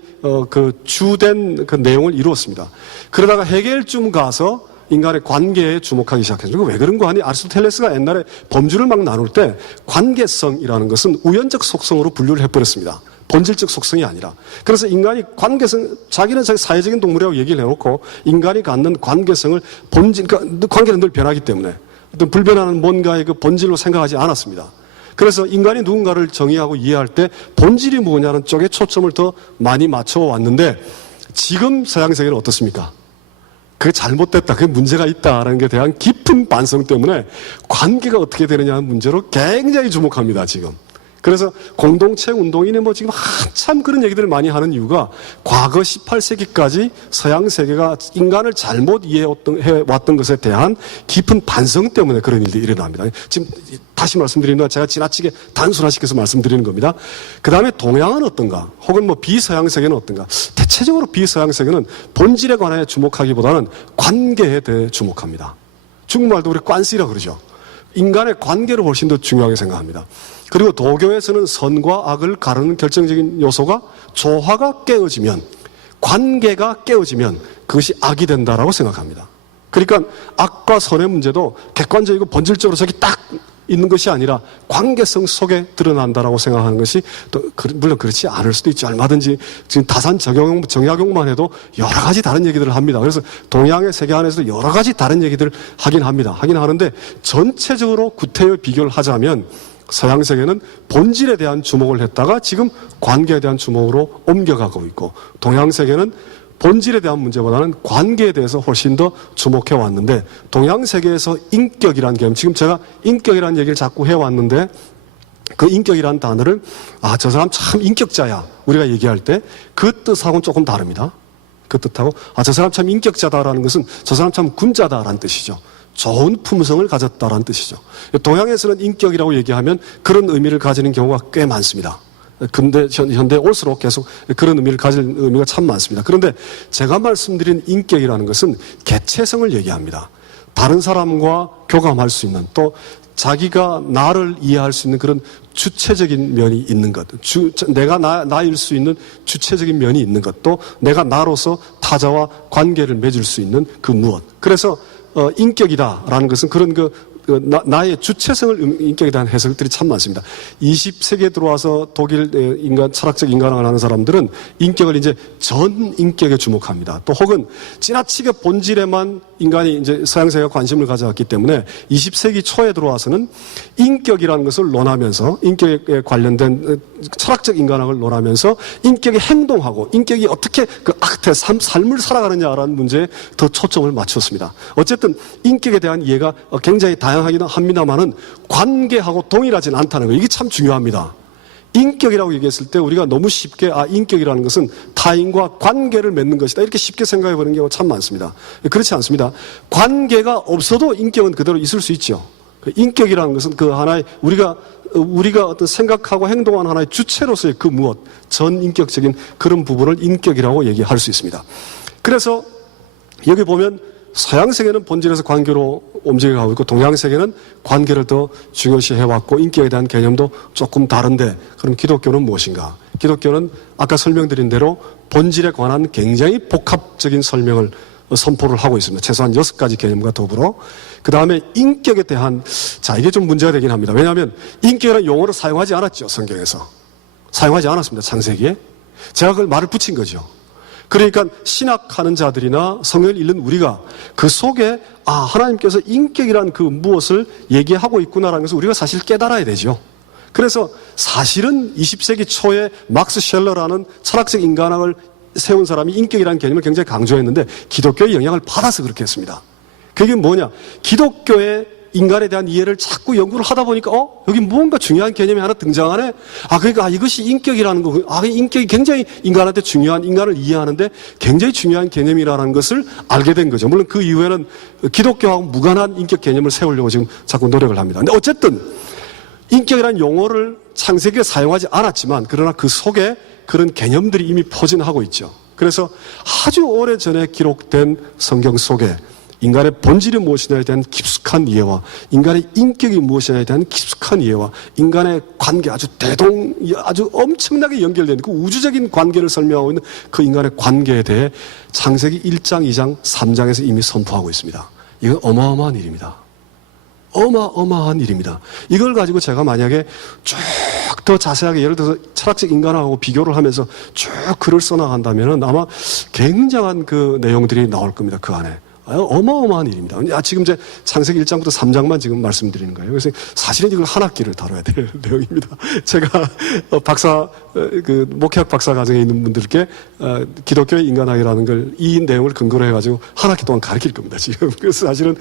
주된 그 내용을 이루었습니다. 그러다가 해겔쯤 가서 인간의 관계에 주목하기 시작했죠. 왜 그런 거 아니? 아리스토텔레스가 옛날에 범주를 막 나눌 때 관계성이라는 것은 우연적 속성으로 분류를 해버렸습니다. 본질적 속성이 아니라. 그래서 인간이 관계성, 자기는 자기 사회적인 동물이라고 얘기를 해놓고 인간이 갖는 관계성을 그러니까 관계는 늘 변하기 때문에 어떤 불변하는 뭔가의 그 본질로 생각하지 않았습니다. 그래서 인간이 누군가를 정의하고 이해할 때 본질이 뭐냐는 쪽에 초점을 더 많이 맞춰왔는데 지금 서양 세계는 어떻습니까? 그게 잘못됐다, 그게 문제가 있다라는 것에 대한 깊은 반성 때문에 관계가 어떻게 되느냐는 문제로 굉장히 주목합니다, 지금. 그래서 공동체 운동이니 뭐 지금 한참 그런 얘기들을 많이 하는 이유가 과거 18세기까지 서양 세계가 인간을 잘못 이해해왔던 것에 대한 깊은 반성 때문에 그런 일들이 일어납니다. 지금 다시 말씀드리는 건 제가 지나치게 단순화시켜서 말씀드리는 겁니다. 그 다음에 동양은 어떤가? 혹은 뭐 비서양 세계는 어떤가? 대체적으로 비서양 세계는 본질에 관해 주목하기보다는 관계에 대해 주목합니다. 중국말도 우리 관시라 그러죠. 인간의 관계를 훨씬 더 중요하게 생각합니다. 그리고 도교에서는 선과 악을 가르는 결정적인 요소가 조화가 깨어지면, 관계가 깨어지면 그것이 악이 된다라고 생각합니다. 그러니까 악과 선의 문제도 객관적이고 본질적으로 저기 딱 있는 것이 아니라 관계성 속에 드러난다라고 생각하는 것이 또 물론 그렇지 않을 수도 있죠. 얼마든지 지금 다산 정약용만 해도 여러 가지 다른 얘기들을 합니다. 그래서 동양의 세계 안에서도 여러 가지 다른 얘기들을 하긴 합니다. 하긴 하는데 전체적으로 구태여 비교를 하자면 서양 세계는 본질에 대한 주목을 했다가 지금 관계에 대한 주목으로 옮겨가고 있고, 동양 세계는 본질에 대한 문제보다는 관계에 대해서 훨씬 더 주목해 왔는데, 동양 세계에서 인격이라는 개념, 지금 제가 인격이라는 얘기를 자꾸 해왔는데 그 인격이라는 단어를 저 사람 참 인격자야 우리가 얘기할 때 그 뜻하고는 조금 다릅니다. 그 뜻하고 저 사람 참 인격자다라는 것은 저 사람 참 군자다라는 뜻이죠. 좋은 품성을 가졌다라는 뜻이죠. 동양에서는 인격이라고 얘기하면 그런 의미를 가지는 경우가 꽤 많습니다. 근데 현대 올수록 계속 그런 의미를 가질 의미가 참 많습니다. 그런데 제가 말씀드린 인격이라는 것은 개체성을 얘기합니다. 다른 사람과 교감할 수 있는, 또 자기가 나를 이해할 수 있는 그런 주체적인 면이 있는 것, 내가 나일 수 있는 주체적인 면이 있는 것, 또 내가 나로서 타자와 관계를 맺을 수 있는 그 무엇. 그래서 인격이다라는 것은 그런 나의 주체성을 인격에 대한 해석들이 참 많습니다. 20세기에 들어와서 독일 철학적 인간학을 하는 사람들은 인격을 이제 전 인격에 주목합니다. 또 혹은 지나치게 본질에만 인간이 이제 서양 세계가 관심을 가져왔기 때문에 20세기 초에 들어와서는 인격이라는 것을 논하면서, 인격에 관련된 철학적 인간학을 논하면서 인격이 행동하고 인격이 어떻게 그 악태 삶을 살아가느냐라는 문제에 더 초점을 맞췄습니다. 어쨌든 인격에 대한 이해가 굉장히 다양하긴 합니다만은 관계하고 동일하지는 않다는 거, 이게 참 중요합니다. 인격이라고 얘기했을 때 우리가 너무 쉽게 인격이라는 것은 타인과 관계를 맺는 것이다 이렇게 쉽게 생각해 보는 경우가 참 많습니다. 그렇지 않습니다. 관계가 없어도 인격은 그대로 있을 수 있죠. 인격이라는 것은 그 하나의 우리가 어떤 생각하고 행동하는 하나의 주체로서의 그 무엇, 전인격적인 그런 부분을 인격이라고 얘기할 수 있습니다. 그래서 여기 보면 서양 세계는 본질에서 관계로 움직여가고 있고, 동양 세계는 관계를 더 중요시 해왔고, 인격에 대한 개념도 조금 다른데, 그럼 기독교는 무엇인가? 기독교는 아까 설명드린 대로 본질에 관한 굉장히 복합적인 설명을 선포를 하고 있습니다. 최소한 6가지 개념과 더불어. 그 다음에 인격에 대한, 이게 좀 문제가 되긴 합니다. 왜냐하면 인격이라는 용어를 사용하지 않았죠, 성경에서. 사용하지 않았습니다, 창세기에. 제가 그걸 말을 붙인 거죠. 그러니까 신학하는 자들이나 성경을 읽는 우리가 그 속에 하나님께서 인격이란 그 무엇을 얘기하고 있구나라는 것을 우리가 사실 깨달아야 되죠. 그래서 사실은 20세기 초에 막스 셸러라는 철학적 인간학을 세운 사람이 인격이라는 개념을 굉장히 강조했는데 기독교의 영향을 받아서 그렇게 했습니다. 그게 뭐냐? 기독교의 인간에 대한 이해를 자꾸 연구를 하다 보니까 여기 무언가 중요한 개념이 하나 등장하네. 그러니까 이것이 인격이라는 거. 인격이 굉장히 인간한테 중요한, 인간을 이해하는데 굉장히 중요한 개념이라는 것을 알게 된 거죠. 물론 그 이후에는 기독교하고 무관한 인격 개념을 세우려고 지금 자꾸 노력을 합니다. 근데 어쨌든 인격이라는 용어를 창세기에 사용하지 않았지만 그러나 그 속에 그런 개념들이 이미 포진하고 있죠. 그래서 아주 오래전에 기록된 성경 속에 인간의 본질이 무엇이냐에 대한 깊숙한 이해와 인간의 인격이 무엇이냐에 대한 깊숙한 이해와 인간의 관계, 아주 엄청나게 연결된 그 우주적인 관계를 설명하고 있는 그 인간의 관계에 대해 창세기 1장, 2장, 3장에서 이미 선포하고 있습니다. 이건 어마어마한 일입니다. 어마어마한 일입니다. 이걸 가지고 제가 만약에 쭉 더 자세하게, 예를 들어서 철학적 인간하고 비교를 하면서 쭉 글을 써나간다면 아마 굉장한 그 내용들이 나올 겁니다. 그 안에. 어마어마한 일입니다. 지금 이제 창세기 1장부터 3장만 지금 말씀드리는 거예요. 그래서 사실은 이걸 한 학기를 다뤄야 될 내용입니다. 제가 목회학 박사 과정에 있는 분들께 기독교의 인간학이라는 걸 이 내용을 근거로 해가지고 한 학기 동안 가르칠 겁니다. 지금. 그래서 사실은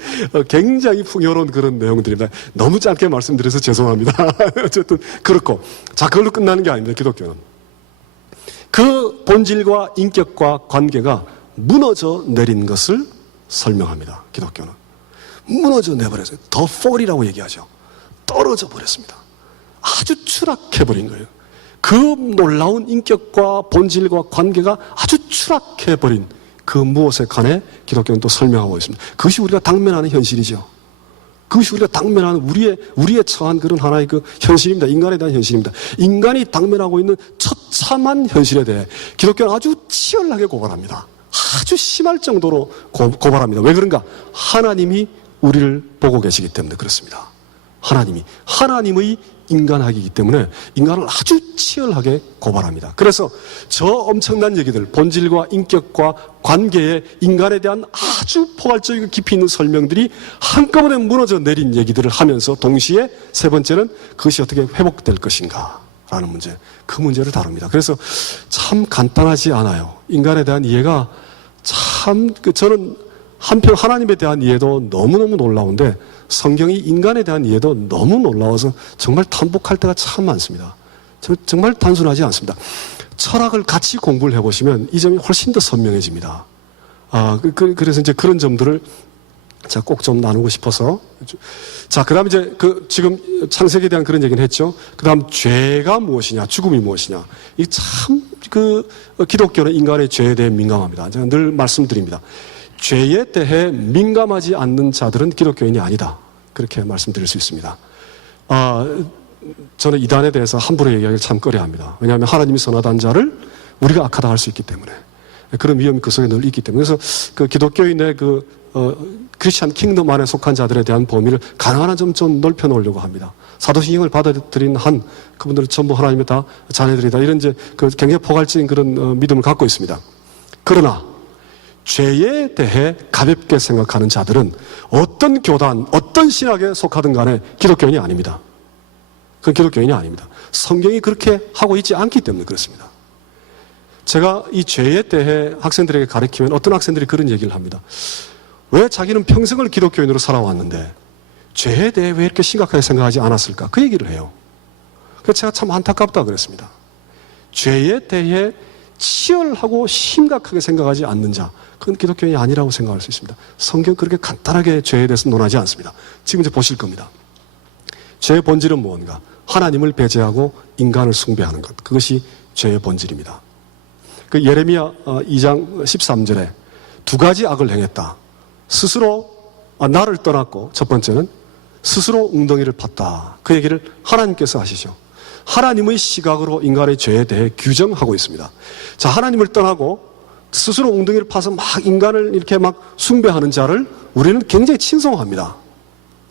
굉장히 풍요로운 그런 내용들입니다. 너무 짧게 말씀드려서 죄송합니다. 어쨌든 그렇고, 자, 그걸로 끝나는 게 아닙니다. 기독교는 그 본질과 인격과 관계가 무너져 내린 것을 설명합니다. 기독교는 무너져 내버렸어요. 더 fall이라고 얘기하죠. 떨어져 버렸습니다. 아주 추락해버린 거예요. 그 놀라운 인격과 본질과 관계가 아주 추락해버린 그 무엇에 관해 기독교는 또 설명하고 있습니다. 그것이 우리가 당면하는 현실이죠. 그것이 우리가 당면하는 우리의 처한 그런 하나의 그 현실입니다. 인간에 대한 현실입니다. 인간이 당면하고 있는 처참한 현실에 대해 기독교는 아주 치열하게 고발합니다. 아주 심할 정도로 고발합니다. 왜 그런가? 하나님이 우리를 보고 계시기 때문에 그렇습니다. 하나님의 인간학이기 때문에 인간을 아주 치열하게 고발합니다. 그래서 저 엄청난 얘기들, 본질과 인격과 관계에 인간에 대한 아주 포괄적이고 깊이 있는 설명들이 한꺼번에 무너져 내린 얘기들을 하면서 동시에 세 번째는 그것이 어떻게 회복될 것인가 라는 문제, 그 문제를 다룹니다. 그래서 참 간단하지 않아요. 인간에 대한 이해가 참, 저는 한편 하나님에 대한 이해도 너무너무 놀라운데 성경이 인간에 대한 이해도 너무 놀라워서 정말 탐복할 때가 참 많습니다. 정말 단순하지 않습니다. 철학을 같이 공부를 해보시면 이 점이 훨씬 더 선명해집니다. 그래서 이제 그런 점들을 자, 꼭 좀 나누고 싶어서. 자, 그 다음 이제 지금 창세기에 대한 그런 얘기는 했죠. 그 다음 죄가 무엇이냐, 죽음이 무엇이냐. 이 참, 기독교는 인간의 죄에 대해 민감합니다. 제가 늘 말씀드립니다. 죄에 대해 민감하지 않는 자들은 기독교인이 아니다. 그렇게 말씀드릴 수 있습니다. 저는 이단에 대해서 함부로 얘기하기를 참 꺼려 합니다. 왜냐하면 하나님이 선하다는 자를 우리가 악하다 할 수 있기 때문에. 그런 위험이 그 속에 늘 있기 때문에. 그래서 기독교인의 크리스찬 킹덤 안에 속한 자들에 대한 범위를 가능한 한 좀 넓혀놓으려고 합니다. 사도신경을 받아들인 한 그분들은 전부 하나님의 다 자녀들이다. 이런 이제 굉장히 포괄적인 그런 믿음을 갖고 있습니다. 그러나 죄에 대해 가볍게 생각하는 자들은 어떤 교단, 어떤 신학에 속하든 간에 기독교인이 아닙니다. 그건 기독교인이 아닙니다. 성경이 그렇게 하고 있지 않기 때문에 그렇습니다. 제가 이 죄에 대해 학생들에게 가르치면 어떤 학생들이 그런 얘기를 합니다. 왜 자기는 평생을 기독교인으로 살아왔는데 죄에 대해 왜 이렇게 심각하게 생각하지 않았을까? 그 얘기를 해요. 그래서 제가 참 안타깝다 그랬습니다. 죄에 대해 치열하고 심각하게 생각하지 않는 자, 그건 기독교인이 아니라고 생각할 수 있습니다. 성경 그렇게 간단하게 죄에 대해서 논하지 않습니다. 지금 이제 보실 겁니다. 죄의 본질은 무언가? 하나님을 배제하고 인간을 숭배하는 것. 그것이 죄의 본질입니다. 예레미야 2장 13절에 두 가지 악을 행했다. 스스로 나를 떠났고, 첫 번째는 스스로 웅덩이를 팠다. 그 얘기를 하나님께서 하시죠. 하나님의 시각으로 인간의 죄에 대해 규정하고 있습니다. 자, 하나님을 떠나고 스스로 웅덩이를 파서 막 인간을 이렇게 막 숭배하는 자를 우리는 굉장히 친송합니다.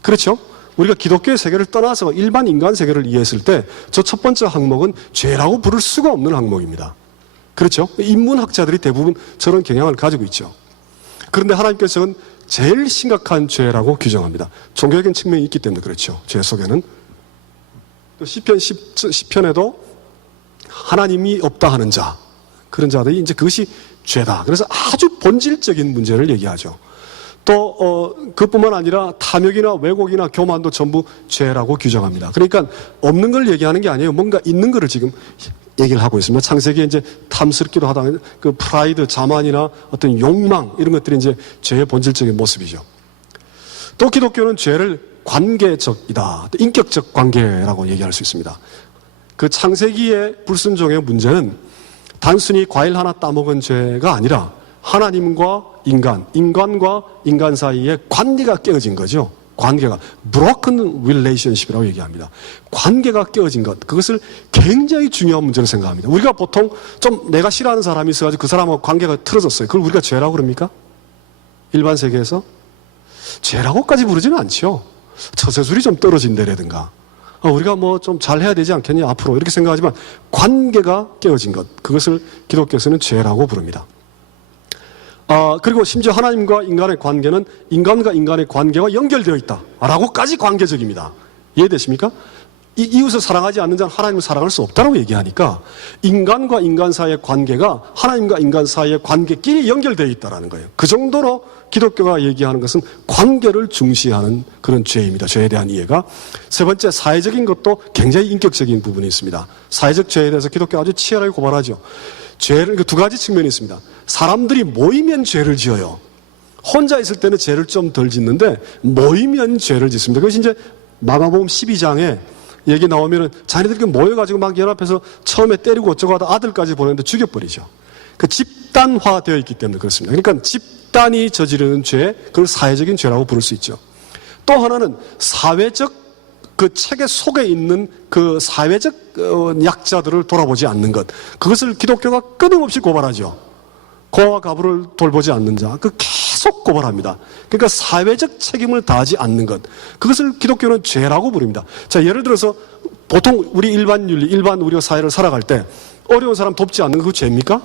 그렇죠? 우리가 기독교의 세계를 떠나서 일반 인간 세계를 이해했을 때 저 첫 번째 항목은 죄라고 부를 수가 없는 항목입니다. 그렇죠? 인문학자들이 대부분 저런 경향을 가지고 있죠. 그런데 하나님께서는 제일 심각한 죄라고 규정합니다. 종교적인 측면이 있기 때문에 그렇죠. 죄 속에는. 또 시편에도 하나님이 없다 하는 자, 그런 자들이 이제 그것이 죄다. 그래서 아주 본질적인 문제를 얘기하죠. 또 그뿐만 아니라 탐욕이나 왜곡이나 교만도 전부 죄라고 규정합니다. 그러니까 없는 걸 얘기하는 게 아니에요. 뭔가 있는 거를 지금 얘기를 하고 있습니다. 창세기에 이제 탐스럽기도 하다 그 프라이드, 자만이나 어떤 욕망 이런 것들이 이제 죄의 본질적인 모습이죠. 또 기독교는 죄를 관계적이다, 인격적 관계라고 얘기할 수 있습니다. 그 창세기의 불순종의 문제는 단순히 과일 하나 따먹은 죄가 아니라 하나님과 인간과 인간 사이의 관계가 깨어진 거죠. 관계가 broken relationship이라고 얘기합니다. 관계가 깨어진 것, 그것을 굉장히 중요한 문제로 생각합니다. 우리가 보통 좀 내가 싫어하는 사람이 있어가지고 그 사람하고 관계가 틀어졌어요. 그걸 우리가 죄라고 그럽니까? 일반 세계에서 죄라고까지 부르지는 않죠. 처세술이 좀 떨어진다라든가 우리가 뭐 좀 잘해야 되지 않겠냐 앞으로 이렇게 생각하지만 관계가 깨어진 것, 그것을 기독교에서는 죄라고 부릅니다. 그리고 심지어 하나님과 인간의 관계는 인간과 인간의 관계와 연결되어 있다라고까지 관계적입니다. 이해되십니까? 이웃을 사랑하지 않는 자는 하나님을 사랑할 수 없다고 얘기하니까 인간과 인간 사이의 관계가 하나님과 인간 사이의 관계끼리 연결되어 있다는 거예요. 그 정도로 기독교가 얘기하는 것은 관계를 중시하는 그런 죄입니다. 죄에 대한 이해가. 세 번째, 사회적인 것도 굉장히 인격적인 부분이 있습니다. 사회적 죄에 대해서 기독교가 아주 치열하게 고발하죠. 죄를, 두 가지 측면이 있습니다. 사람들이 모이면 죄를 지어요. 혼자 있을 때는 죄를 좀 덜 짓는데 모이면 죄를 짓습니다. 그것이 이제 마가복음 12장에 얘기 나오면은 자기들끼리 모여가지고 막 연합해서 처음에 때리고 어쩌고 하다 아들까지 보냈는데 죽여버리죠. 그 집단화 되어 있기 때문에 그렇습니다. 그러니까 집단이 저지르는 죄, 그걸 사회적인 죄라고 부를 수 있죠. 또 하나는 사회적 그 체계 속에 있는 그 사회적 약자들을 돌아보지 않는 것. 그것을 기독교가 끊임없이 고발하죠. 고아와 가부를 돌보지 않는 자. 그 계속 고발합니다. 그러니까 사회적 책임을 다하지 않는 것. 그것을 기독교는 죄라고 부릅니다. 자, 예를 들어서 보통 우리 일반 윤리, 일반 우리가 사회를 살아갈 때 어려운 사람 돕지 않는 거 그거 죄입니까?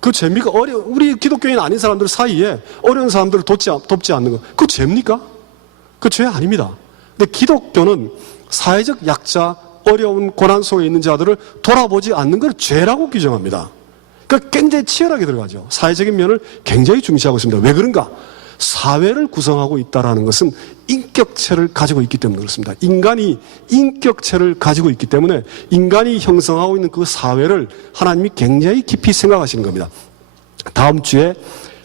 그 죄입니까? 우리 기독교인 아닌 사람들 사이에 어려운 사람들을 돕지 않는 거. 그거 죄입니까? 그 죄 아닙니다. 근데 기독교는 사회적 약자, 어려운 고난 속에 있는 자들을 돌아보지 않는 걸 죄라고 규정합니다. 그러니까 굉장히 치열하게 들어가죠. 사회적인 면을 굉장히 중시하고 있습니다. 왜 그런가? 사회를 구성하고 있다는 것은 인격체를 가지고 있기 때문에 그렇습니다. 인간이 인격체를 가지고 있기 때문에 인간이 형성하고 있는 그 사회를 하나님이 굉장히 깊이 생각하시는 겁니다. 다음 주에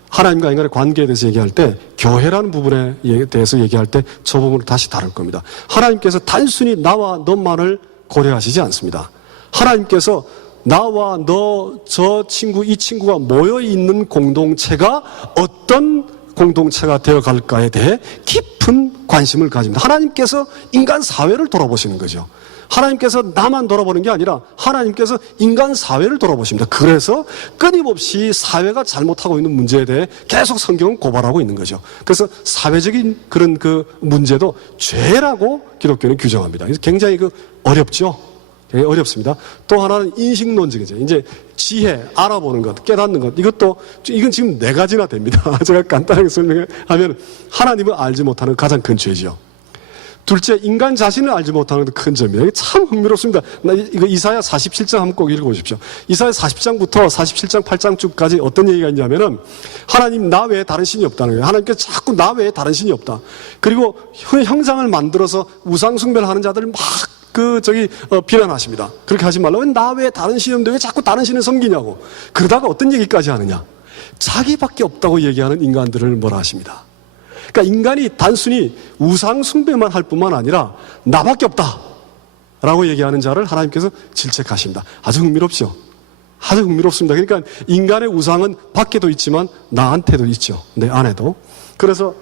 하나님과 인간의 관계에 대해서 얘기할 때 교회라는 부분에 대해서 얘기할 때 저 부분을 다시 다룰 겁니다. 하나님께서 단순히 나와 너만을 고려하시지 않습니다. 하나님께서 나와 너, 저 친구, 이 친구가 모여있는 공동체가 어떤 공동체가 되어갈까에 대해 깊은 관심을 가집니다. 하나님께서 인간 사회를 돌아보시는 거죠. 하나님께서 나만 돌아보는 게 아니라 하나님께서 인간 사회를 돌아보십니다. 그래서 끊임없이 사회가 잘못하고 있는 문제에 대해 계속 성경은 고발하고 있는 거죠. 그래서 사회적인 그런 그 문제도 죄라고 기독교는 규정합니다. 그래서 굉장히 어렵죠. 되게 어렵습니다. 또 하나는 인식론적이죠. 이제 지혜, 알아보는 것, 깨닫는 것. 이건 지금 네 가지나 됩니다. 제가 간단하게 설명하면 하나님을 알지 못하는 가장 큰 죄죠. 둘째, 인간 자신을 알지 못하는 것도 큰 점이에요. 이게 참 흥미롭습니다. 이거 이사야 47장 한번 꼭 읽어보십시오. 이사야 40장부터 47장 8장쯤까지 어떤 얘기가 있냐면은 하나님 나 외에 다른 신이 없다는 거예요. 하나님께서 자꾸 나 외에 다른 신이 없다. 그리고 형상을 만들어서 우상 숭배를 하는 자들을 막 비난하십니다. 그렇게 하지 말라고. 왜 나 외에 다른 신이 없는데 왜 자꾸 다른 신을 섬기냐고. 그러다가 어떤 얘기까지 하느냐. 자기밖에 없다고 얘기하는 인간들을 뭐라 하십니다. 그러니까 인간이 단순히 우상 숭배만 할 뿐만 아니라 나밖에 없다 라고 얘기하는 자를 하나님께서 질책하십니다. 아주 흥미롭죠. 아주 흥미롭습니다. 그러니까 인간의 우상은 밖에도 있지만 나한테도 있죠. 내 안에도. 그래서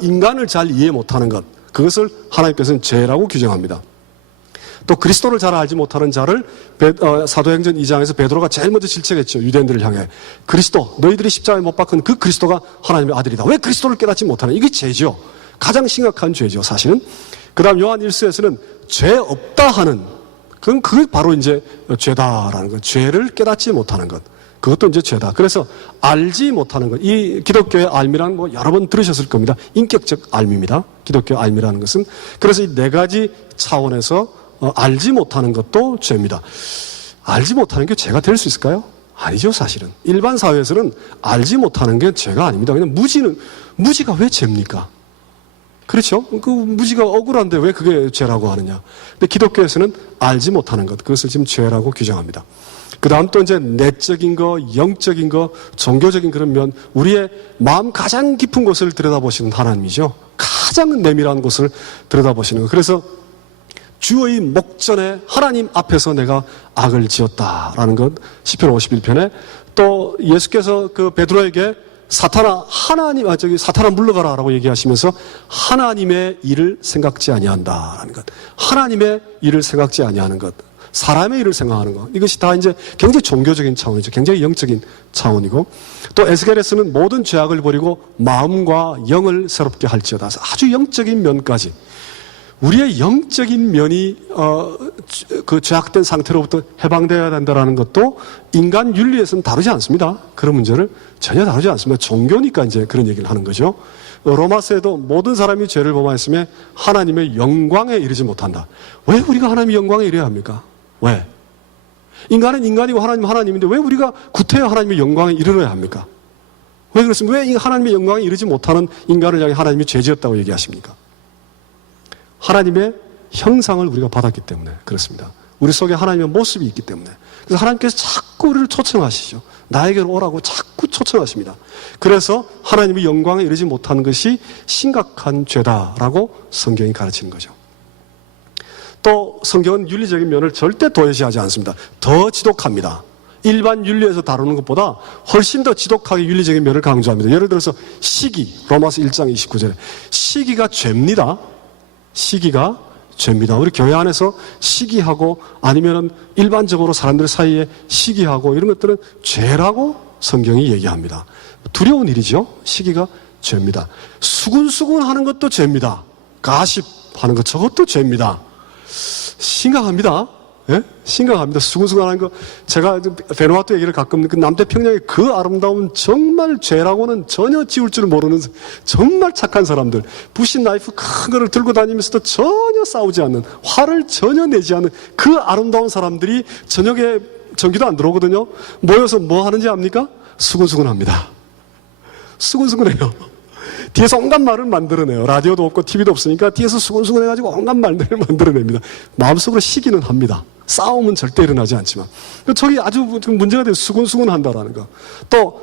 인간을 잘 이해 못하는 것, 그것을 하나님께서는 죄라고 규정합니다. 또 그리스도를 잘 알지 못하는 자를 사도행전 2장에서 베드로가 제일 먼저 질책했죠. 유대인들을 향해. 그리스도, 너희들이 십자가에 못 박은 그 그리스도가 하나님의 아들이다. 왜 그리스도를 깨닫지 못하는? 이게 죄죠. 가장 심각한 죄죠, 사실은. 그 다음 요한 1서에서는 죄 없다 하는, 그게 바로 이제 죄다라는 것. 죄를 깨닫지 못하는 것. 그것도 이제 죄다. 그래서 알지 못하는 것. 이 기독교의 알미란 여러 번 들으셨을 겁니다. 인격적 알미입니다. 기독교 알미라는 것은. 그래서 이 네 가지 차원에서 알지 못하는 것도 죄입니다. 알지 못하는 게 죄가 될 수 있을까요? 아니죠, 사실은. 일반 사회에서는 알지 못하는 게 죄가 아닙니다. 그냥 무지가 왜 죄입니까? 그렇죠? 그 무지가 억울한데 왜 그게 죄라고 하느냐. 근데 기독교에서는 알지 못하는 것, 그것을 지금 죄라고 규정합니다. 그 다음 또 이제 내적인 거, 영적인 거, 종교적인 그런 면, 우리의 마음 가장 깊은 곳을 들여다보시는 하나님이죠. 가장 내밀한 곳을 들여다보시는 거. 그래서 주의 목전에 하나님 앞에서 내가 악을 지었다라는 것, 시편 51편에 또 예수께서 그 베드로에게 사탄아 물러가라라고 얘기하시면서 하나님의 일을 생각지 아니한다라는 것, 하나님의 일을 생각지 아니하는 것, 사람의 일을 생각하는 것, 이것이 다 이제 굉장히 종교적인 차원이죠. 굉장히 영적인 차원이고, 또 에스겔에서는 모든 죄악을 버리고 마음과 영을 새롭게 할지어다. 아주 영적인 면까지. 우리의 영적인 면이 그 죄악된 상태로부터 해방되어야 된다는 것도 인간 윤리에서는 다루지 않습니다. 그런 문제를 전혀 다루지 않습니다. 종교니까 이제 그런 얘기를 하는 거죠. 로마서에도 모든 사람이 죄를 범하였으며 하나님의 영광에 이르지 못한다. 왜 우리가 하나님의 영광에 이르야 합니까? 왜? 인간은 인간이고 하나님은 하나님인데 왜 우리가 구태여 하나님의 영광에 이르러야 합니까? 왜 그렇습니까? 왜 하나님의 영광에 이르지 못하는 인간을 향해 하나님이 죄지었다고 얘기하십니까? 하나님의 형상을 우리가 받았기 때문에 그렇습니다. 우리 속에 하나님의 모습이 있기 때문에. 그래서 하나님께서 자꾸 우리를 초청하시죠. 나에게로 오라고 자꾸 초청하십니다. 그래서 하나님의 영광에 이르지 못하는 것이 심각한 죄다라고 성경이 가르치는 거죠. 또 성경은 윤리적인 면을 절대 도외시하지 않습니다. 더 지독합니다. 일반 윤리에서 다루는 것보다 훨씬 더 지독하게 윤리적인 면을 강조합니다. 예를 들어서 시기, 로마서 1장 29절에 시기가 죄입니다. 시기가 죄입니다. 우리 교회 안에서 시기하고 아니면은 일반적으로 사람들 사이에 시기하고 이런 것들은 죄라고 성경이 얘기합니다. 두려운 일이죠. 시기가 죄입니다. 수군수군 하는 것도 죄입니다. 가십하는 것 저것도 죄입니다. 심각합니다. 예? 심각합니다. 수군수군하는 거 제가 베누아투 얘기를 가끔 그 남태평양의 그 아름다운 정말 죄라고는 전혀 지울 줄 모르는 정말 착한 사람들 부신 나이프 큰 거를 들고 다니면서도 전혀 싸우지 않는 화를 전혀 내지 않는 그 아름다운 사람들이 저녁에 전기도 안 들어오거든요. 모여서 뭐 하는지 압니까? 수군수군합니다. 수군수군해요. 뒤에서 온갖 말을 만들어내요. 라디오도 없고 TV도 없으니까 뒤에서 수근수근 해가지고 온갖 말들을 만들어냅니다. 마음속으로 시기는 합니다. 싸움은 절대 일어나지 않지만. 저기 아주 문제가 돼요. 수근수근 한다라는 거. 또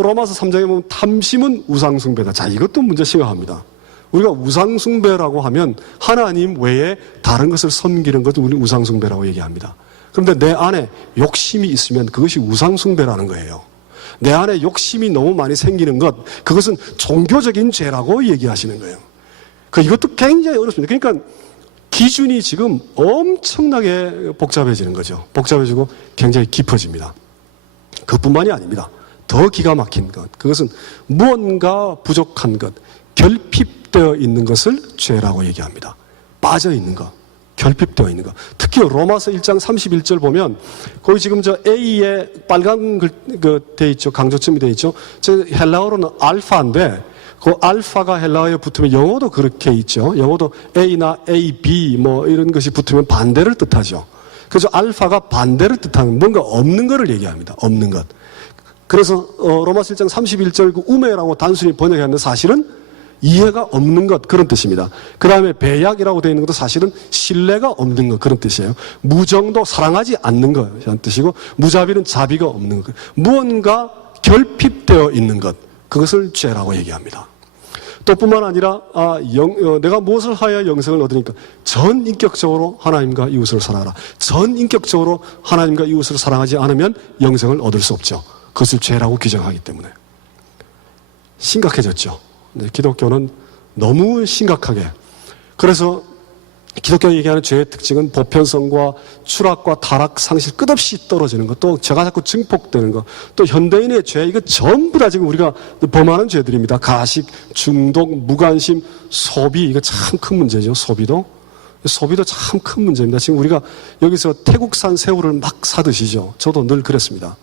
로마서 3장에 보면 탐심은 우상숭배다. 자, 이것도 문제 심각합니다. 우리가 우상숭배라고 하면 하나님 외에 다른 것을 섬기는 것도 우리 우상숭배라고 얘기합니다. 그런데 내 안에 욕심이 있으면 그것이 우상숭배라는 거예요. 내 안에 욕심이 너무 많이 생기는 것, 그것은 종교적인 죄라고 얘기하시는 거예요. 이것도 굉장히 어렵습니다. 그러니까 기준이 지금 엄청나게 복잡해지는 거죠. 복잡해지고 굉장히 깊어집니다. 그뿐만이 아닙니다. 더 기가 막힌 것, 그것은 무언가 부족한 것, 결핍되어 있는 것을 죄라고 얘기합니다. 빠져 있는 것. 결핍되어 있는 것. 특히 로마서 1장 31절 보면 거기 지금 저 A에 빨간 돼 있죠. 강조점이 돼 있죠. 저 헬라어로는 알파인데 그 알파가 헬라어에 붙으면 영어도 그렇게 있죠. 영어도 A나 A, B 뭐 이런 것이 붙으면 반대를 뜻하죠. 그래서 알파가 반대를 뜻하는 뭔가 없는 것을 얘기합니다. 없는 것. 그래서 로마서 1장 31절 그 우매라고 단순히 번역했는데 사실은 이해가 없는 것, 그런 뜻입니다. 그 다음에 배약이라고 되어 있는 것도 사실은 신뢰가 없는 것, 그런 뜻이에요. 무정도 사랑하지 않는 것이라는 뜻이고, 무자비는 자비가 없는 것. 무언가 결핍되어 있는 것, 그것을 죄라고 얘기합니다. 또 뿐만 아니라 내가 무엇을 하여야 영생을 얻으니까 전인격적으로 하나님과 이웃을 사랑하라. 전인격적으로 하나님과 이웃을 사랑하지 않으면 영생을 얻을 수 없죠. 그것을 죄라고 규정하기 때문에. 심각해졌죠. 네, 기독교는 너무 심각하게. 그래서 기독교가 얘기하는 죄의 특징은 보편성과 추락과 타락, 상실 끝없이 떨어지는 것, 또 죄가 자꾸 증폭되는 것, 또 현대인의 죄, 이거 전부 다 지금 우리가 범하는 죄들입니다. 가식, 중독, 무관심, 소비, 이거 참 큰 문제죠. 소비도 참 큰 문제입니다. 지금 우리가 여기서 태국산 새우를 막 사드시죠. 저도 늘 그랬습니다.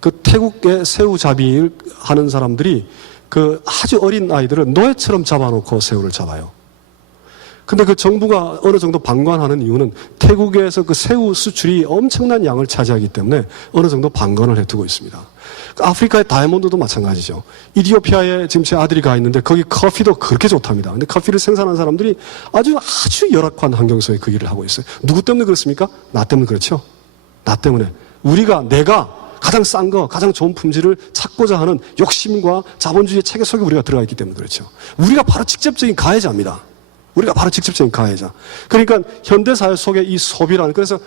그 태국의 새우잡이 하는 사람들이 그 아주 어린 아이들을 노예처럼 잡아놓고 새우를 잡아요. 근데 그 정부가 어느 정도 방관하는 이유는 태국에서 그 새우 수출이 엄청난 양을 차지하기 때문에 어느 정도 방관을 해두고 있습니다. 아프리카의 다이아몬드도 마찬가지죠. 이디오피아에 지금 제 아들이 가 있는데 거기 커피도 그렇게 좋답니다. 근데 커피를 생산하는 사람들이 아주 열악한 환경 속에 그 일을 하고 있어요. 누구 때문에 그렇습니까? 나 때문에 그렇죠. 나 때문에. 내가 가장 싼 거, 가장 좋은 품질을 찾고자 하는 욕심과 자본주의의 체계 속에 우리가 들어가 있기 때문에 그렇죠. 우리가 바로 직접적인 가해자입니다. 그러니까 현대사회 속에 이 소비라는, 그래서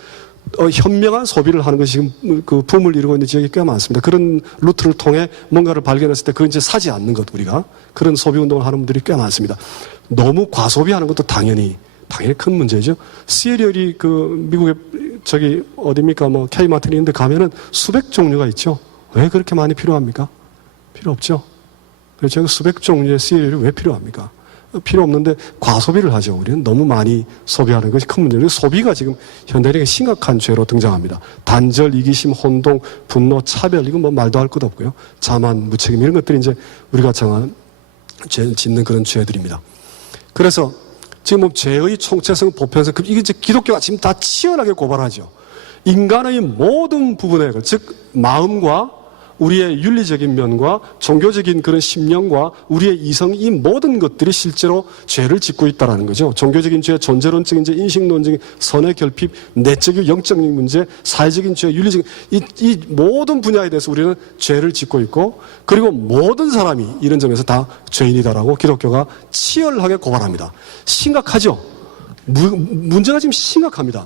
현명한 소비를 하는 것이 지금 그 붐을 이루고 있는 지역이 꽤 많습니다. 그런 루트를 통해 뭔가를 발견했을 때 그건 이제 사지 않는 것, 우리가. 그런 소비 운동을 하는 분들이 꽤 많습니다. 너무 과소비하는 것도 당연히 큰 문제죠. 시리얼이 미국의 어디입니까? K마트니 있는데 가면은 수백 종류가 있죠. 왜 그렇게 많이 필요합니까? 필요 없죠. 그렇죠. 수백 종류의 시리얼이 왜 필요합니까? 필요 없는데 과소비를 하죠. 우리는 너무 많이 소비하는 것이 큰 문제예요. 소비가 지금 현대인에게 심각한 죄로 등장합니다. 단절, 이기심, 혼동, 분노, 차별, 이건 뭐 말도 할 것 없고요. 자만, 무책임 이런 것들이 이제 우리가 정한 짓는 그런 죄들입니다. 그래서 지금 뭐 죄의 총체성, 보편성, 이게 이제 기독교가 지금 다 치열하게 고발하죠. 인간의 모든 부분에, 즉 마음과 우리의 윤리적인 면과 종교적인 그런 심령과 우리의 이성, 이 모든 것들이 실제로 죄를 짓고 있다는 거죠. 종교적인 죄, 존재론적인 죄, 인식론적인 선의 결핍, 내적인 영적인 문제, 사회적인 죄, 윤리적인 이 모든 분야에 대해서 우리는 죄를 짓고 있고, 그리고 모든 사람이 이런 점에서 다 죄인이다라고 기독교가 치열하게 고발합니다. 심각하죠? 문제가 지금 심각합니다.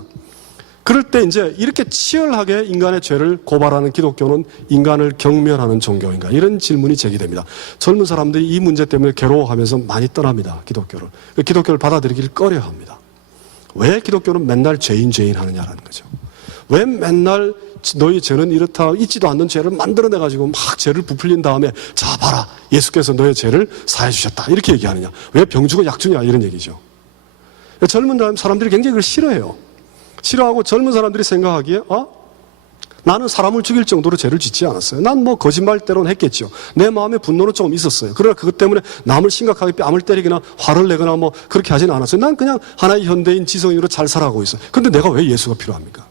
그럴 때 이제 이렇게 치열하게 인간의 죄를 고발하는 기독교는 인간을 경멸하는 종교인가? 이런 질문이 제기됩니다. 젊은 사람들이 이 문제 때문에 괴로워하면서 많이 떠납니다. 기독교를. 기독교를 받아들이길 꺼려합니다. 왜 기독교는 맨날 죄인 하느냐라는 거죠. 왜 맨날 너희 죄는 이렇다, 있지도 않는 죄를 만들어내가지고 막 죄를 부풀린 다음에 자 봐라, 예수께서 너의 죄를 사해 주셨다, 이렇게 얘기하느냐. 왜 병주고 약주냐, 이런 얘기죠. 젊은 사람들이 굉장히 그걸 싫어해요. 싫어하고 젊은 사람들이 생각하기에 나는 사람을 죽일 정도로 죄를 짓지 않았어요. 난 뭐 거짓말대로는 했겠죠. 내 마음에 분노는 조금 있었어요. 그러나 그것 때문에 남을 심각하게 뺨을 때리거나 화를 내거나 뭐 그렇게 하지는 않았어요. 난 그냥 하나의 현대인 지성인으로 잘 살아가고 있어요. 그런데 내가 왜 예수가 필요합니까?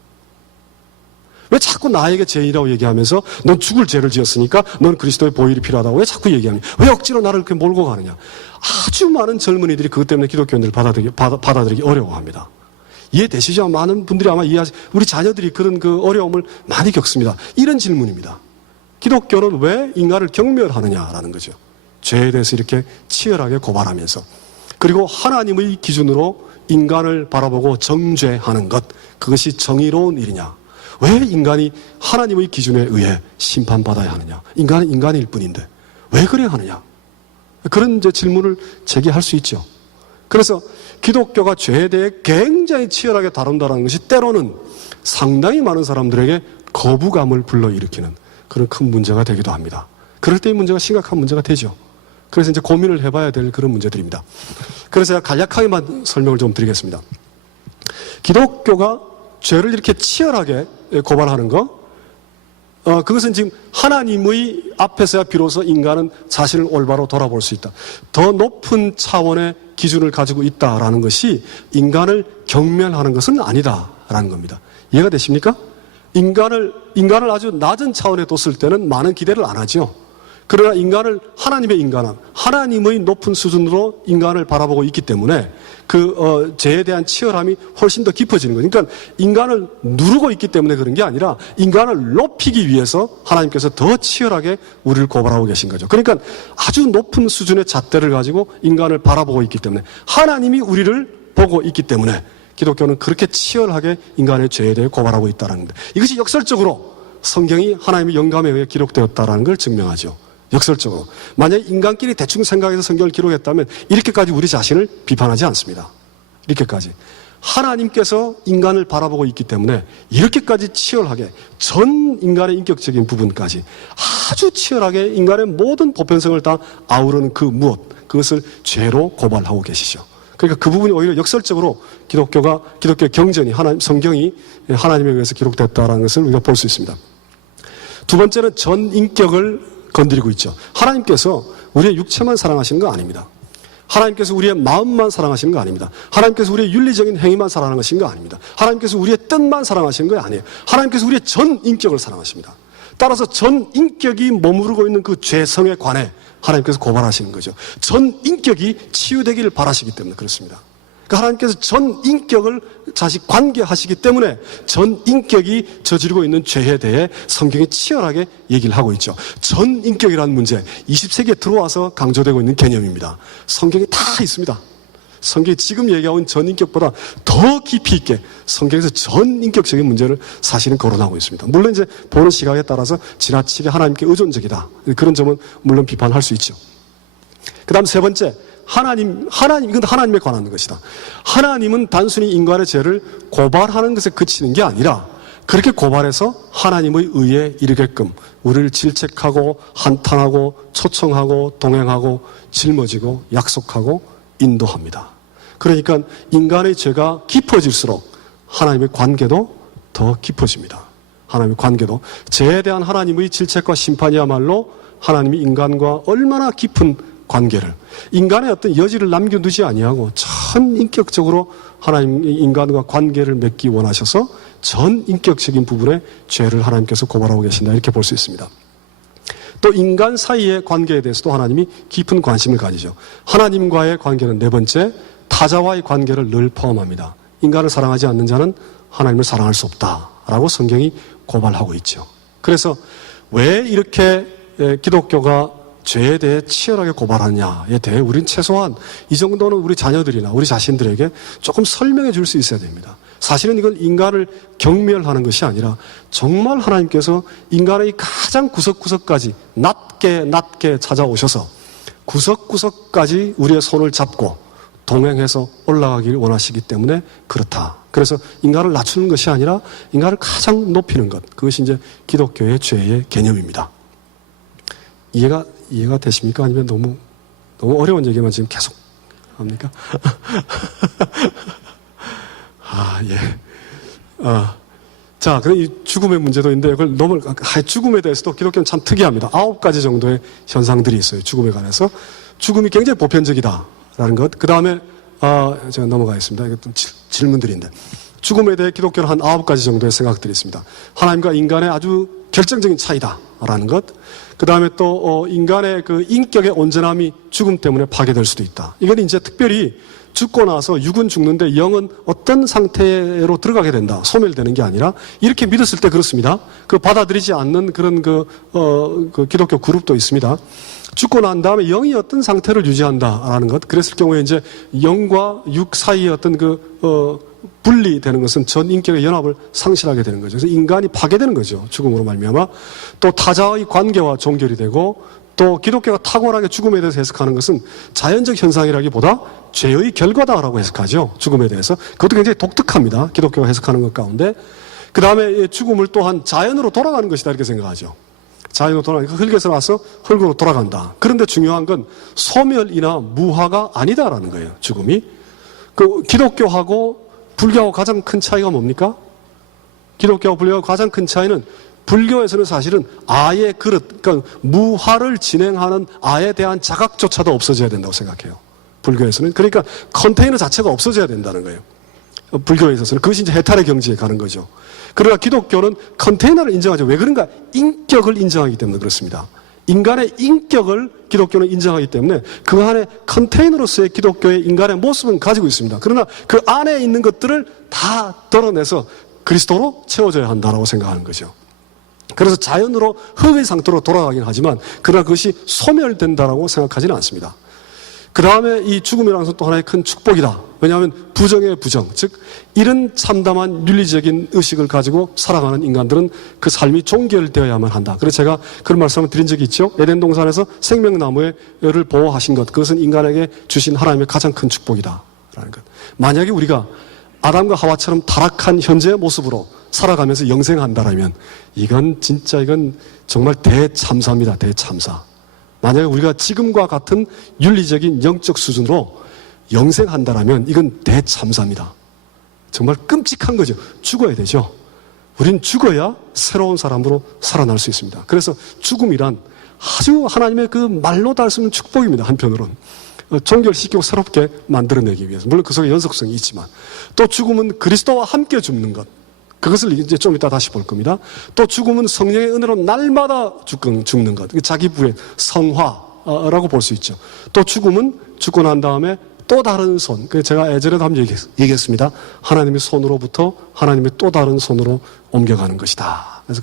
왜 자꾸 나에게 죄인이라고 얘기하면서 넌 죽을 죄를 지었으니까 넌 그리스도의 보혈이 필요하다고 왜 자꾸 얘기합니까? 왜 억지로 나를 그렇게 몰고 가느냐? 아주 많은 젊은이들이 그것 때문에 기독교인들을 받아들이기 어려워합니다. 이해되시죠? 많은 분들이 아마 우리 자녀들이 그런 그 어려움을 많이 겪습니다. 이런 질문입니다. 기독교는 왜 인간을 경멸하느냐라는 거죠. 죄에 대해서 이렇게 치열하게 고발하면서, 그리고 하나님의 기준으로 인간을 바라보고 정죄하는 것, 그것이 정의로운 일이냐? 왜 인간이 하나님의 기준에 의해 심판받아야 하느냐? 인간은 인간일 뿐인데 왜 그래야 하느냐? 그런 이제 질문을 제기할 수 있죠. 그래서 기독교가 죄에 대해 굉장히 치열하게 다룬다는 것이 때로는 상당히 많은 사람들에게 거부감을 불러일으키는 그런 큰 문제가 되기도 합니다. 그럴 때 이 문제가 심각한 문제가 되죠. 그래서 이제 고민을 해봐야 될 그런 문제들입니다. 그래서 제가 간략하게만 설명을 좀 드리겠습니다. 기독교가 죄를 이렇게 치열하게 고발하는 거, 그것은 지금 하나님의 앞에서야 비로소 인간은 자신을 올바로 돌아볼 수 있다. 더 높은 차원의 기준을 가지고 있다라는 것이 인간을 경멸하는 것은 아니다라는 겁니다. 이해가 되십니까? 인간을 아주 낮은 차원에 뒀을 때는 많은 기대를 안 하죠. 그러나 인간을 하나님의 인간함, 하나님의 높은 수준으로 인간을 바라보고 있기 때문에 죄에 대한 치열함이 훨씬 더 깊어지는 거예요. 그러니까 인간을 누르고 있기 때문에 그런 게 아니라 인간을 높이기 위해서 하나님께서 더 치열하게 우리를 고발하고 계신 거죠. 그러니까 아주 높은 수준의 잣대를 가지고 인간을 바라보고 있기 때문에, 하나님이 우리를 보고 있기 때문에 기독교는 그렇게 치열하게 인간의 죄에 대해 고발하고 있다는 겁니다. 이것이 역설적으로 성경이 하나님의 영감에 의해 기록되었다는 걸 증명하죠. 역설적으로. 만약에 인간끼리 대충 생각해서 성경을 기록했다면 이렇게까지 우리 자신을 비판하지 않습니다. 이렇게까지. 하나님께서 인간을 바라보고 있기 때문에 이렇게까지 치열하게 전 인간의 인격적인 부분까지 아주 치열하게 인간의 모든 보편성을 다 아우르는 그 무엇, 그것을 죄로 고발하고 계시죠. 그러니까 그 부분이 오히려 역설적으로 기독교의 경전이, 성경이 하나님에 의해서 기록됐다는 것을 우리가 볼 수 있습니다. 두 번째는 전 인격을 건드리고 있죠. 하나님께서 우리의 육체만 사랑하시는 거 아닙니다. 하나님께서 우리의 마음만 사랑하시는 거 아닙니다. 하나님께서 우리의 윤리적인 행위만 사랑하시는 거 아닙니다. 하나님께서 우리의 뜻만 사랑하시는 거 아니에요. 하나님께서 우리의 전 인격을 사랑하십니다. 따라서 전 인격이 머무르고 있는 그 죄성에 관해 하나님께서 고발하시는 거죠. 전 인격이 치유되기를 바라시기 때문에 그렇습니다. 그러니까 하나님께서 전 인격을 다시 관계하시기 때문에 전 인격이 저지르고 있는 죄에 대해 성경이 치열하게 얘기를 하고 있죠. 전 인격이라는 문제, 20세기에 들어와서 강조되고 있는 개념입니다. 성경에 다 있습니다. 성경이 지금 얘기하고 있는 전 인격보다 더 깊이 있게 성경에서 전 인격적인 문제를 사실은 거론하고 있습니다. 물론 이제 보는 시각에 따라서 지나치게 하나님께 의존적이다, 그런 점은 물론 비판할 수 있죠. 그 다음 세 번째, 하나님, 이건 하나님에 관한 것이다. 하나님은 단순히 인간의 죄를 고발하는 것에 그치는 게 아니라 그렇게 고발해서 하나님의 의에 이르게끔 우리를 질책하고 한탄하고 초청하고 동행하고 짊어지고 약속하고 인도합니다. 그러니까 인간의 죄가 깊어질수록 하나님의 관계도 더 깊어집니다. 하나님의 관계도. 죄에 대한 하나님의 질책과 심판이야말로 하나님이 인간과 얼마나 깊은 관계를, 인간의 어떤 여지를 남겨두지 아니하고 전 인격적으로 하나님 인간과 관계를 맺기 원하셔서 전 인격적인 부분에 죄를 하나님께서 고발하고 계신다, 이렇게 볼 수 있습니다. 또 인간 사이의 관계에 대해서도 하나님이 깊은 관심을 가지죠. 하나님과의 관계는 네 번째, 타자와의 관계를 늘 포함합니다. 인간을 사랑하지 않는 자는 하나님을 사랑할 수 없다라고 성경이 고발하고 있죠. 그래서 왜 이렇게 기독교가 죄에 대해 치열하게 고발하느냐에 대해 우리는 최소한 이 정도는 우리 자녀들이나 우리 자신들에게 조금 설명해 줄 수 있어야 됩니다. 사실은 이건 인간을 경멸하는 것이 아니라 정말 하나님께서 인간의 가장 구석구석까지 낮게 찾아오셔서 구석구석까지 우리의 손을 잡고 동행해서 올라가기를 원하시기 때문에 그렇다. 그래서 인간을 낮추는 것이 아니라 인간을 가장 높이는 것, 그것이 이제 기독교의 죄의 개념입니다. 이해가 되십니까? 아니면 너무 어려운 얘기만 지금 계속 합니까? 예. 자, 그럼 이 죽음의 문제도 있는데, 죽음에 대해서도 기독교는 참 특이합니다. 9가지 정도의 현상들이 있어요. 죽음에 관해서. 죽음이 굉장히 보편적이다라는 것. 그 다음에, 제가 넘어가겠습니다. 이것도 질문들인데. 죽음에 대해 기독교는 한 9가지 정도의 생각들이 있습니다. 하나님과 인간의 아주 결정적인 차이다라는 것. 그 다음에 또, 인간의 그 인격의 온전함이 죽음 때문에 파괴될 수도 있다. 이건 이제 특별히 죽고 나서 육은 죽는데 영은 어떤 상태로 들어가게 된다. 소멸되는 게 아니라 이렇게 믿었을 때 그렇습니다. 그 받아들이지 않는 그런 그 기독교 그룹도 있습니다. 죽고 난 다음에 영이 어떤 상태를 유지한다라는 것. 그랬을 경우에 이제 영과 육 사이의 어떤 분리되는 것은 전 인격의 연합을 상실하게 되는 거죠. 그래서 인간이 파괴되는 거죠. 죽음으로 말미암아. 또 타자의 관계와 종결이 되고, 또 기독교가 탁월하게 죽음에 대해서 해석하는 것은 자연적 현상이라기보다 죄의 결과다라고 해석하죠. 죽음에 대해서. 그것도 굉장히 독특합니다. 기독교가 해석하는 것 가운데. 그 다음에 죽음을 또한 자연으로 돌아가는 것이다, 이렇게 생각하죠. 자연으로 돌아가니까 흙에서 나서 흙으로 돌아간다. 그런데 중요한 건 소멸이나 무화가 아니다라는 거예요. 죽음이. 기독교하고 불교하고 가장 큰 차이가 뭡니까? 기독교와 불교하고 가장 큰 차이는, 불교에서는 사실은 아의 그릇, 그러니까 무화를 진행하는 아에 대한 자각조차도 없어져야 된다고 생각해요. 불교에서는. 그러니까 컨테이너 자체가 없어져야 된다는 거예요. 불교에 있어서는. 그것이 이제 해탈의 경지에 가는 거죠. 그러나 기독교는 컨테이너를 인정하죠. 왜 그런가? 인격을 인정하기 때문에 그렇습니다. 인간의 인격을 기독교는 인정하기 때문에 그 안에 컨테이너로서의 기독교의 인간의 모습은 가지고 있습니다. 그러나 그 안에 있는 것들을 다 덜어내서 그리스도로 채워져야 한다라고 생각하는 거죠. 그래서 자연으로 흙의 상태로 돌아가긴 하지만 그러나 그것이 소멸된다라고 생각하지는 않습니다. 그 다음에 이 죽음이라는 것은 또 하나의 큰 축복이다. 왜냐하면 부정의 부정, 즉 이런 참담한 윤리적인 의식을 가지고 살아가는 인간들은 그 삶이 종결되어야만 한다. 그래서 제가 그런 말씀을 드린 적이 있죠. 에덴 동산에서 생명나무를 보호하신 것, 그것은 인간에게 주신 하나님의 가장 큰 축복이다라는 것. 만약에 우리가 아담과 하와처럼 타락한 현재의 모습으로 살아가면서 영생한다라면 이건 정말 대참사입니다. 대참사. 만약에 우리가 지금과 같은 윤리적인 영적 수준으로 영생한다라면 이건 대참사입니다. 정말 끔찍한 거죠. 죽어야 되죠. 우린 죽어야 새로운 사람으로 살아날 수 있습니다. 그래서 죽음이란 아주 하나님의 그 말로 닿을 수 있는 축복입니다. 한편으로는. 종결시키고 새롭게 만들어내기 위해서. 물론 그 속에 연속성이 있지만. 또 죽음은 그리스도와 함께 죽는 것. 그것을 이제 좀 이따 다시 볼 겁니다. 또 죽음은 성령의 은혜로 날마다 죽는 것. 자기 부의 성화라고 볼 수 있죠. 또 죽음은 죽고 난 다음에 또 다른 손. 제가 예전에도 한번 얘기했습니다. 하나님의 손으로부터 하나님의 또 다른 손으로 옮겨가는 것이다. 그래서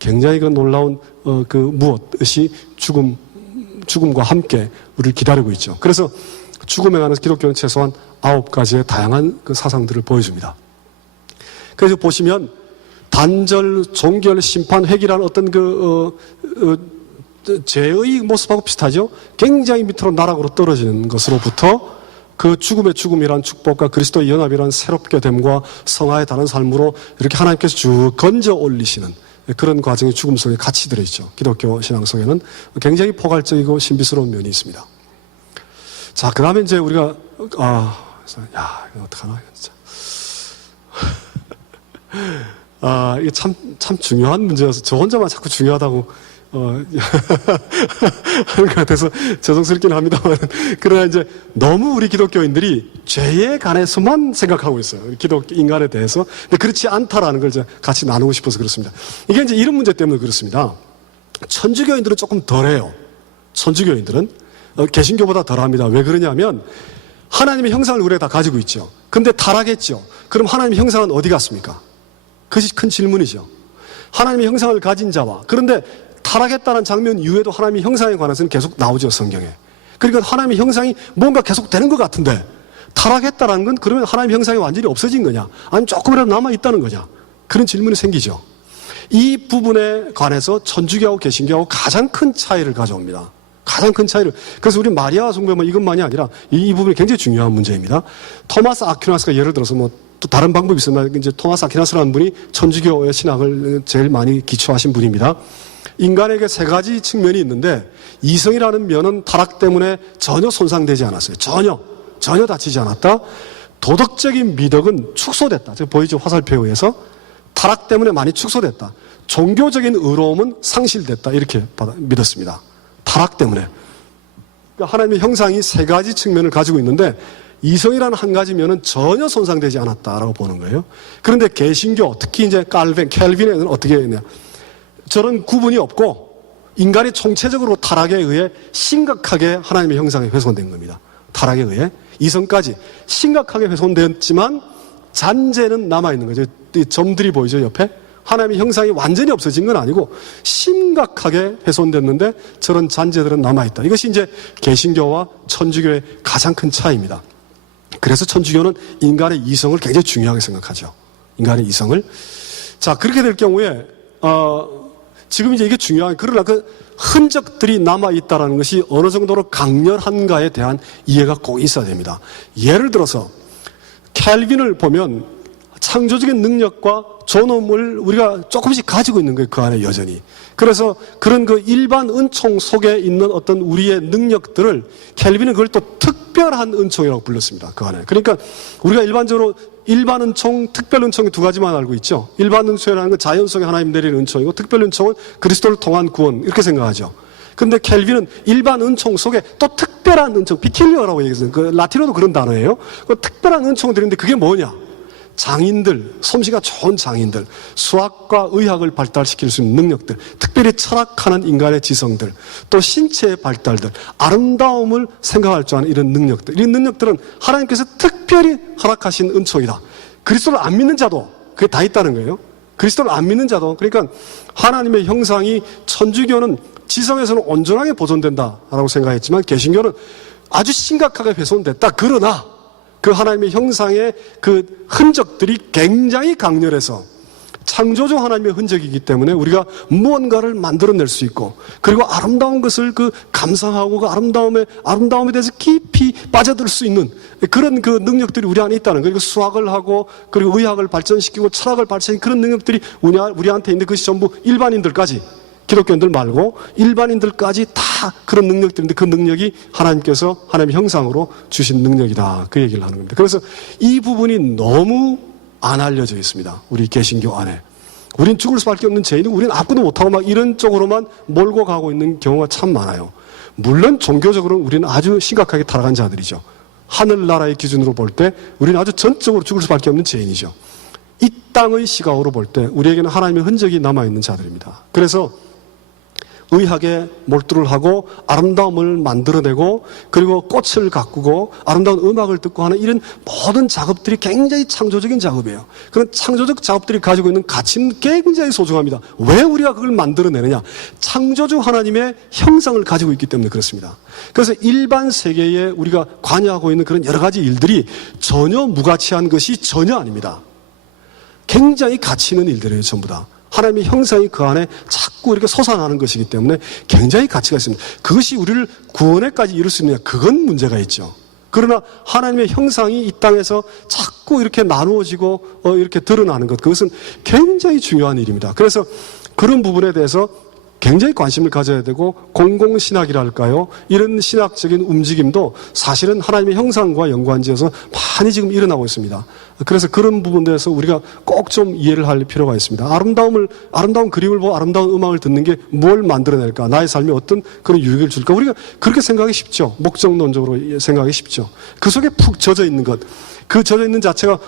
굉장히 놀라운 무엇이 죽음과 함께 우리를 기다리고 있죠. 그래서 죽음에 관해서 기독교는 최소한 9가지의 다양한 사상들을 보여줍니다. 그래서 보시면 단절, 종결, 심판, 회기라는 어떤 죄의 모습하고 비슷하죠. 굉장히 밑으로 나락으로 떨어지는 것으로부터 그 죽음의 죽음이란 축복과 그리스도의 연합이란 새롭게 됨과 성화의 다른 삶으로 이렇게 하나님께서 쭉 건져 올리시는 그런 과정이 죽음 속에 같이 들어있죠. 기독교 신앙 속에는 굉장히 포괄적이고 신비스러운 면이 있습니다. 자, 그 다음에 이제 우리가 그래서 야, 이거 어떡하나, 진짜. 이게 참 중요한 문제여서 저 혼자만 자꾸 중요하다고, 하는 것 같아서 죄송스럽긴 합니다만. 그러나 이제 너무 우리 기독교인들이 죄에 관해서만 생각하고 있어요. 인간에 대해서. 근데 그렇지 않다라는 걸 이제 같이 나누고 싶어서 그렇습니다. 이게 이제 이런 문제 때문에 그렇습니다. 천주교인들은 조금 덜해요. 천주교인들은. 개신교보다 덜합니다. 왜 그러냐면, 하나님의 형상을 우리가 다 가지고 있죠. 근데 타락했죠. 그럼 하나님의 형상은 어디 갔습니까? 그것이 큰 질문이죠. 하나님의 형상을 가진 자와, 그런데 타락했다는 장면 이후에도 하나님의 형상에 관해서는 계속 나오죠, 성경에. 그러니까 하나님의 형상이 뭔가 계속 되는 것 같은데, 타락했다는 건 그러면 하나님의 형상이 완전히 없어진 거냐? 아니면 조금이라도 남아있다는 거냐? 그런 질문이 생기죠. 이 부분에 관해서 천주교하고 개신교하고 가장 큰 차이를 가져옵니다. 가장 큰 차이를. 그래서 우리 마리아 숭배만 이것만이 아니라 이 부분이 굉장히 중요한 문제입니다. 토마스 아퀴나스가 예를 들어서 또 다른 방법이 있습니다. 이제 토마스 아퀴나스라는 분이 천주교의 신학을 제일 많이 기초하신 분입니다. 인간에게 세 가지 측면이 있는데, 이성이라는 면은 타락 때문에 전혀 손상되지 않았어요. 전혀 다치지 않았다. 도덕적인 미덕은 축소됐다. 지금 보이죠? 화살표에 의해서. 타락 때문에 많이 축소됐다. 종교적인 의로움은 상실됐다. 이렇게 믿었습니다. 타락 때문에. 그러니까 하나님의 형상이 세 가지 측면을 가지고 있는데, 이성이라는 한 가지 면은 전혀 손상되지 않았다라고 보는 거예요. 그런데 개신교, 특히 이제 켈빈에는 어떻게 했냐. 저런 구분이 없고, 인간이 총체적으로 타락에 의해 심각하게 하나님의 형상이 훼손된 겁니다. 타락에 의해. 이성까지 심각하게 훼손됐지만, 잔재는 남아있는 거죠. 이 점들이 보이죠, 옆에? 하나님의 형상이 완전히 없어진 건 아니고 심각하게 훼손됐는데 저런 잔재들은 남아있다. 이것이 이제 개신교와 천주교의 가장 큰 차이입니다. 그래서 천주교는 인간의 이성을 굉장히 중요하게 생각하죠. 인간의 이성을. 자, 그렇게 될 경우에 지금 이제 이게 중요한, 그러나 그 흔적들이 남아있다는 것이 어느 정도로 강렬한가에 대한 이해가 꼭 있어야 됩니다. 예를 들어서 켈빈을 보면 창조적인 능력과 존엄을 우리가 조금씩 가지고 있는 거예요. 그 안에 여전히. 그래서 그런 그 일반 은총 속에 있는 어떤 우리의 능력들을 켈빈은 그걸 또 특별한 은총이라고 불렀습니다. 그 안에. 그러니까 우리가 일반적으로 일반 은총, 특별 은총이 두 가지만 알고 있죠. 일반 은총이라는 건 자연 속에 하나님 내리는 은총이고, 특별 은총은 그리스도를 통한 구원, 이렇게 생각하죠. 근데 켈빈은 일반 은총 속에 또 특별한 은총, 피킬리어라고 얘기했어요. 그 라틴어도 그런 단어예요. 그 특별한 은총들이 있는데 그게 뭐냐? 장인들, 솜씨가 좋은 장인들, 수학과 의학을 발달시킬 수 있는 능력들, 특별히 철학하는 인간의 지성들, 또 신체의 발달들, 아름다움을 생각할 줄 아는 이런 능력들, 이런 능력들은 하나님께서 특별히 허락하신 은총이다. 그리스도를 안 믿는 자도 그게 다 있다는 거예요. 그리스도를 안 믿는 자도. 그러니까 하나님의 형상이 천주교는 지성에서는 온전하게 보존된다라고 생각했지만, 개신교는 아주 심각하게 훼손됐다. 그러나 그 하나님의 형상의 그 흔적들이 굉장히 강렬해서 창조주 하나님의 흔적이기 때문에 우리가 무언가를 만들어낼 수 있고, 그리고 아름다운 것을 그 감상하고 그 아름다움에 대해서 깊이 빠져들 수 있는 그런 그 능력들이 우리 안에 있다는 거예요. 그리고 수학을 하고, 그리고 의학을 발전시키고, 철학을 발전시키는 그런 능력들이 우리한테 있는데, 그것이 전부 일반인들까지, 기독교인들 말고 일반인들까지 다 그런 능력들인데, 그 능력이 하나님께서 하나님의 형상으로 주신 능력이다. 그 얘기를 하는 겁니다. 그래서 이 부분이 너무 안 알려져 있습니다. 우리 개신교 안에. 우린 죽을 수밖에 없는 죄인이고, 우린 아무것도 못하고 막 이런 쪽으로만 몰고 가고 있는 경우가 참 많아요. 물론 종교적으로는 우리는 아주 심각하게 타락한 자들이죠. 하늘나라의 기준으로 볼 때 우리는 아주 전적으로 죽을 수밖에 없는 죄인이죠. 이 땅의 시각으로 볼 때 우리에게는 하나님의 흔적이 남아있는 자들입니다. 그래서 의학에 몰두를 하고 아름다움을 만들어내고, 그리고 꽃을 가꾸고 아름다운 음악을 듣고 하는 이런 모든 작업들이 굉장히 창조적인 작업이에요. 그런 창조적 작업들이 가지고 있는 가치는 굉장히 소중합니다. 왜 우리가 그걸 만들어내느냐? 창조주 하나님의 형상을 가지고 있기 때문에 그렇습니다. 그래서 일반 세계에 우리가 관여하고 있는 그런 여러 가지 일들이 전혀 무가치한 것이 전혀 아닙니다. 굉장히 가치 있는 일들이에요, 전부 다. 하나님의 형상이 그 안에 자꾸 이렇게 솟아나는 것이기 때문에 굉장히 가치가 있습니다. 그것이 우리를 구원에까지 이룰 수 있느냐? 그건 문제가 있죠. 그러나 하나님의 형상이 이 땅에서 자꾸 이렇게 나누어지고 이렇게 드러나는 것, 그것은 굉장히 중요한 일입니다. 그래서 그런 부분에 대해서 굉장히 관심을 가져야 되고 공공신학이랄까요? 이런 신학적인 움직임도 사실은 하나님의 형상과 연관지어서 많이 지금 일어나고 있습니다. 그래서 그런 부분에서 우리가 꼭 좀 이해를 할 필요가 있습니다. 아름다운 그림을 보고 아름다운 음악을 듣는 게 뭘 만들어낼까? 나의 삶에 어떤 그런 유익을 줄까? 우리가 그렇게 생각하기 쉽죠. 목적론적으로 생각하기 쉽죠. 그 속에 푹 젖어 있는 것, 그 젖어 있는 자체가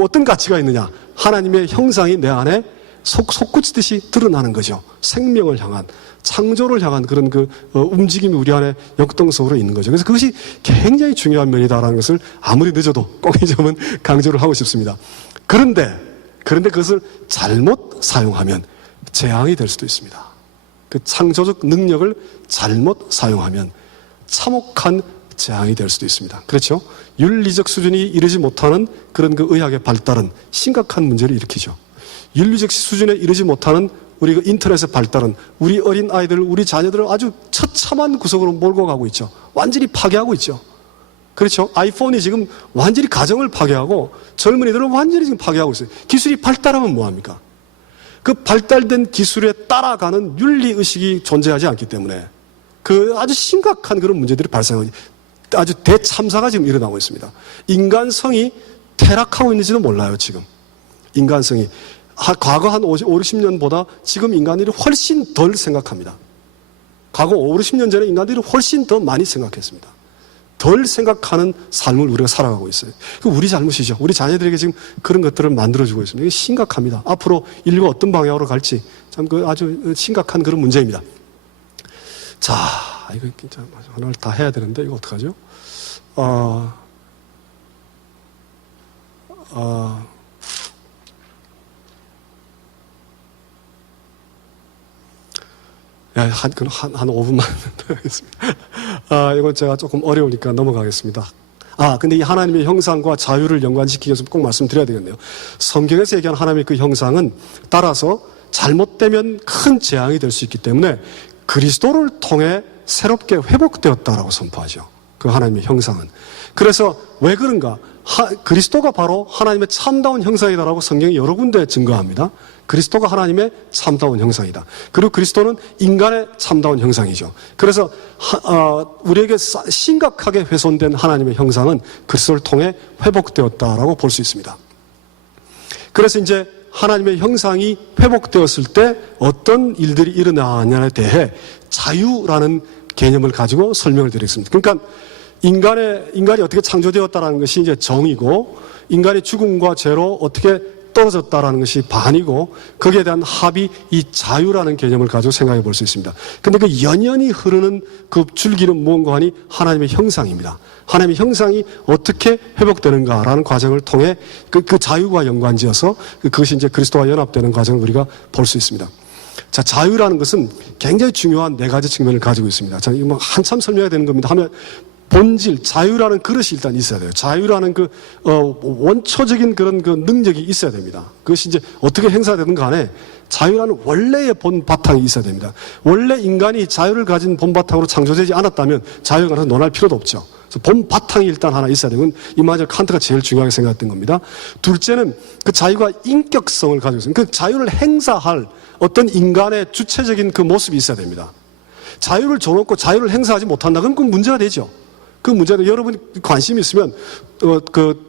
어떤 가치가 있느냐? 하나님의 형상이 내 안에 솟구치듯이 드러나는 거죠. 생명을 향한, 창조를 향한 그런 움직임이 우리 안에 역동적으로 있는 거죠. 그래서 그것이 굉장히 중요한 면이다라는 것을 아무리 늦어도 꼭 이 점은 강조를 하고 싶습니다. 그런데 그것을 잘못 사용하면 재앙이 될 수도 있습니다. 그 창조적 능력을 잘못 사용하면 참혹한 재앙이 될 수도 있습니다. 그렇죠? 윤리적 수준이 이르지 못하는 그런 의학의 발달은 심각한 문제를 일으키죠. 윤리적 수준에 이르지 못하는 우리 인터넷의 발달은 우리 어린 아이들, 우리 자녀들을 아주 처참한 구석으로 몰고 가고 있죠. 완전히 파괴하고 있죠. 그렇죠? 아이폰이 지금 완전히 가정을 파괴하고 젊은이들을 완전히 지금 파괴하고 있어요. 기술이 발달하면 뭐합니까? 그 발달된 기술에 따라가는 윤리의식이 존재하지 않기 때문에 그 아주 심각한 그런 문제들이 발생하고 아주 대참사가 지금 일어나고 있습니다. 인간성이 퇴락하고 있는지도 몰라요, 지금. 인간성이. 과거 한 50, 60년보다 지금 인간들이 훨씬 덜 생각합니다. 과거 50, 60년 전에 인간들이 훨씬 더 많이 생각했습니다. 덜 생각하는 삶을 우리가 살아가고 있어요. 우리 잘못이죠. 우리 자녀들에게 지금 그런 것들을 만들어주고 있습니다. 이게 심각합니다. 앞으로 인류가 어떤 방향으로 갈지 참 아주 심각한 그런 문제입니다. 자, 이거 진짜 하나를 다 해야 되는데 이거 어떡하죠? 한 5분만 더 하겠습니다. 이건 제가 조금 어려우니까 넘어가겠습니다. 근데 이 하나님의 형상과 자유를 연관시키기 위해서 꼭 말씀드려야 되겠네요. 성경에서 얘기한 하나님의 그 형상은 따라서 잘못되면 큰 재앙이 될 수 있기 때문에 그리스도를 통해 새롭게 회복되었다라고 선포하죠. 그 하나님의 형상은. 그래서 왜 그런가? 그리스도가 바로 하나님의 참다운 형상이다라고 성경이 여러 군데 증거합니다. 그리스도가 하나님의 참다운 형상이다. 그리고 그리스도는 인간의 참다운 형상이죠. 그래서 우리에게 심각하게 훼손된 하나님의 형상은 그리스도를 통해 회복되었다라고 볼 수 있습니다. 그래서 이제 하나님의 형상이 회복되었을 때 어떤 일들이 일어나냐에 대해 자유라는 개념을 가지고 설명을 드리겠습니다. 그러니까 인간이 어떻게 창조되었다는 것이 이제 정이고, 인간의 죽음과 죄로 어떻게 떨어졌다라는 것이 반이고, 거기에 대한 합이 이 자유라는 개념을 가지고 생각해 볼 수 있습니다. 근데 그 연연히 흐르는 그 줄기는 무언가 하니 하나님의 형상입니다. 하나님의 형상이 어떻게 회복되는가라는 과정을 통해 그 자유와 연관지어서 그것이 이제 그리스도와 연합되는 과정을 우리가 볼 수 있습니다. 자, 자유라는 것은 굉장히 중요한 4가지 측면을 가지고 있습니다. 자, 이거 한참 설명해야 되는 겁니다. 하면 본질, 자유라는 그릇이 일단 있어야 돼요. 자유라는 원초적인 그런 능력이 있어야 됩니다. 그것이 이제 어떻게 행사되든 간에 자유라는 원래의 본 바탕이 있어야 됩니다. 원래 인간이 자유를 가진 본 바탕으로 창조되지 않았다면 자유에 관해서 논할 필요도 없죠. 그래서 본 바탕이 일단 하나 있어야 되고, 이마저 칸트가 제일 중요하게 생각했던 겁니다. 둘째는 그 자유가 인격성을 가지고 있습니다. 그 자유를 행사할 어떤 인간의 주체적인 그 모습이 있어야 됩니다. 자유를 줘놓고 자유를 행사하지 못한다. 그럼 그 문제가 되죠. 그 문제는 여러분이 관심이 있으면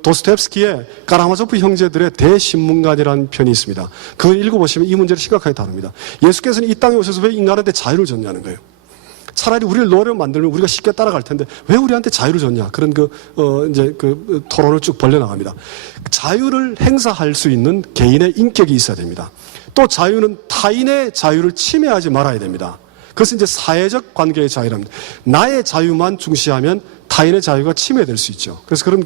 도스토옙스키의 카라마조프 형제들의 대신문관이라는 편이 있습니다. 그걸 읽어보시면 이 문제를 심각하게 다룹니다. 예수께서는 이 땅에 오셔서 왜 인간한테 자유를 줬냐는 거예요. 차라리 우리를 노래로 만들면 우리가 쉽게 따라갈 텐데 왜 우리한테 자유를 줬냐, 그런 토론을 쭉 벌려나갑니다. 자유를 행사할 수 있는 개인의 인격이 있어야 됩니다. 또 자유는 타인의 자유를 침해하지 말아야 됩니다. 그것은 이제 사회적 관계의 자유랍니다. 나의 자유만 중시하면 타인의 자유가 침해될 수 있죠. 그래서 그런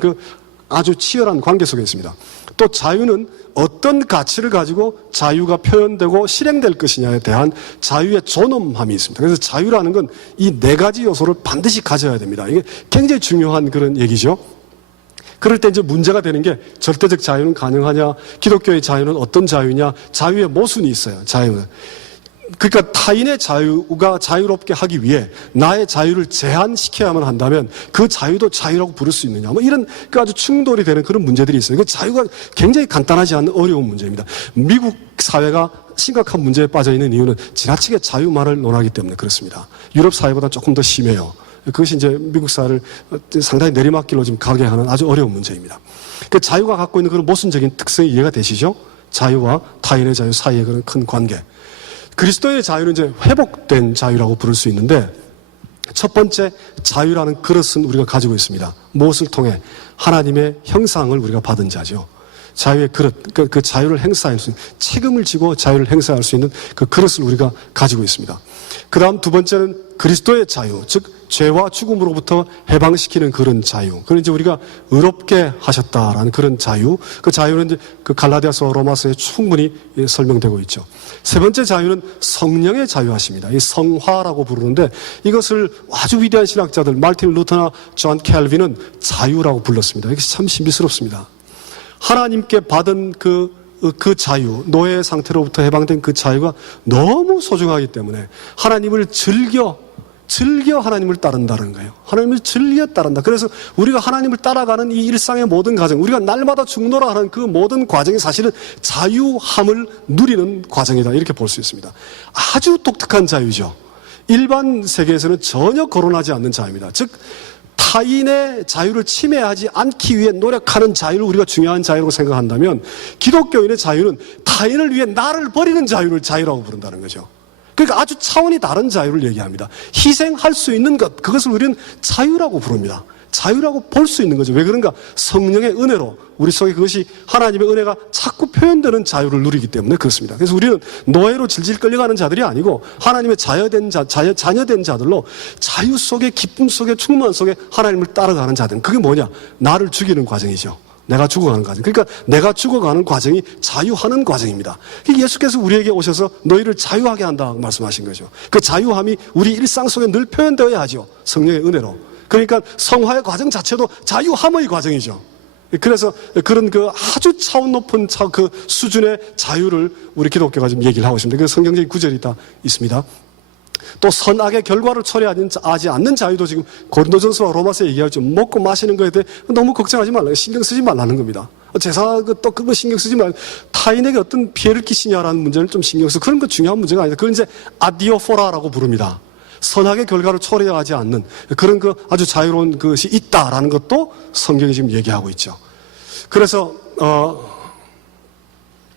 아주 치열한 관계 속에 있습니다. 또 자유는 어떤 가치를 가지고 자유가 표현되고 실행될 것이냐에 대한 자유의 존엄함이 있습니다. 그래서 자유라는 건 이 4가지 요소를 반드시 가져야 됩니다. 이게 굉장히 중요한 그런 얘기죠. 그럴 때 이제 문제가 되는 게 절대적 자유는 가능하냐, 기독교의 자유는 어떤 자유냐, 자유의 모순이 있어요. 자유는. 그러니까 타인의 자유가 자유롭게 하기 위해 나의 자유를 제한시켜야만 한다면 그 자유도 자유라고 부를 수 있느냐, 이런 아주 충돌이 되는 그런 문제들이 있어요. 그 자유가 굉장히 간단하지 않은 어려운 문제입니다. 미국 사회가 심각한 문제에 빠져 있는 이유는 지나치게 자유말을 논하기 때문에 그렇습니다. 유럽 사회보다 조금 더 심해요. 그것이 이제 미국 사회를 상당히 내리막길로 지금 가게 하는 아주 어려운 문제입니다. 그 자유가 갖고 있는 그런 모순적인 특성이 이해가 되시죠? 자유와 타인의 자유 사이의 그런 큰 관계. 그리스도의 자유는 이제 회복된 자유라고 부를 수 있는데, 첫 번째 자유라는 그릇은 우리가 가지고 있습니다. 무엇을 통해? 하나님의 형상을 우리가 받은 자죠. 자유의 그릇, 그 자유를 행사할 수 있는, 책임을 지고 자유를 행사할 수 있는 그 그릇을 우리가 가지고 있습니다. 그 다음 두 번째는 그리스도의 자유, 즉 죄와 죽음으로부터 해방시키는 그런 자유. 그건 이제 우리가 의롭게 하셨다라는 그런 자유. 그 자유는 이제 그 갈라디아서와 로마서에 충분히 설명되고 있죠. 세 번째 자유는 성령의 자유하십니다. 이 성화라고 부르는데, 이것을 아주 위대한 신학자들 마르틴 루터나 존 캘빈은 자유라고 불렀습니다. 이것이 참 신비스럽습니다. 하나님께 받은 그 자유, 노예 상태로부터 해방된 그 자유가 너무 소중하기 때문에 하나님을 즐겨 하나님을 따른다는 거예요. 하나님을 즐겨 따른다. 그래서 우리가 하나님을 따라가는 이 일상의 모든 과정, 우리가 날마다 죽노라 하는 그 모든 과정이 사실은 자유함을 누리는 과정이다, 이렇게 볼 수 있습니다. 아주 독특한 자유죠. 일반 세계에서는 전혀 거론하지 않는 자유입니다. 즉 타인의 자유를 침해하지 않기 위해 노력하는 자유를 우리가 중요한 자유라고 생각한다면, 기독교인의 자유는 타인을 위해 나를 버리는 자유를 자유라고 부른다는 거죠. 그러니까 아주 차원이 다른 자유를 얘기합니다. 희생할 수 있는 것, 그것을 우리는 자유라고 부릅니다. 자유라고 볼 수 있는 거죠. 왜 그런가? 성령의 은혜로 우리 속에 그것이 하나님의 은혜가 자꾸 표현되는 자유를 누리기 때문에 그렇습니다. 그래서 우리는 노예로 질질 끌려가는 자들이 아니고 하나님의 자녀된 자들로 자유 속에, 기쁨 속에, 충만 속에 하나님을 따라가는 자들. 그게 뭐냐? 나를 죽이는 과정이죠. 내가 죽어가는 과정. 그러니까 내가 죽어가는 과정이 자유하는 과정입니다. 예수께서 우리에게 오셔서 너희를 자유하게 한다고 말씀하신 거죠. 그 자유함이 우리 일상 속에 늘 표현되어야 하죠. 성령의 은혜로. 그러니까 성화의 과정 자체도 자유함의 과정이죠. 그래서 그런 그 아주 차원 높은 그 수준의 자유를 우리 기독교가 지금 얘기를 하고 있습니다. 그 성경적인 구절이 다 있습니다. 또 선악의 결과를 초래하지 않는 자유도 지금 고린도전서와 로마서에 얘기하죠. 먹고 마시는 거에 대해 너무 걱정하지 말라, 신경 쓰지 말라는 겁니다. 제사 또 그거 신경 쓰지 말고 타인에게 어떤 피해를 끼치냐라는 문제를 좀 신경 쓰고, 그런 거 중요한 문제가 아니다. 그건 이제 아디오포라라고 부릅니다. 선악의 결과를 초래하지 않는 그런 그 아주 자유로운 것이 있다라는 것도 성경이 지금 얘기하고 있죠. 그래서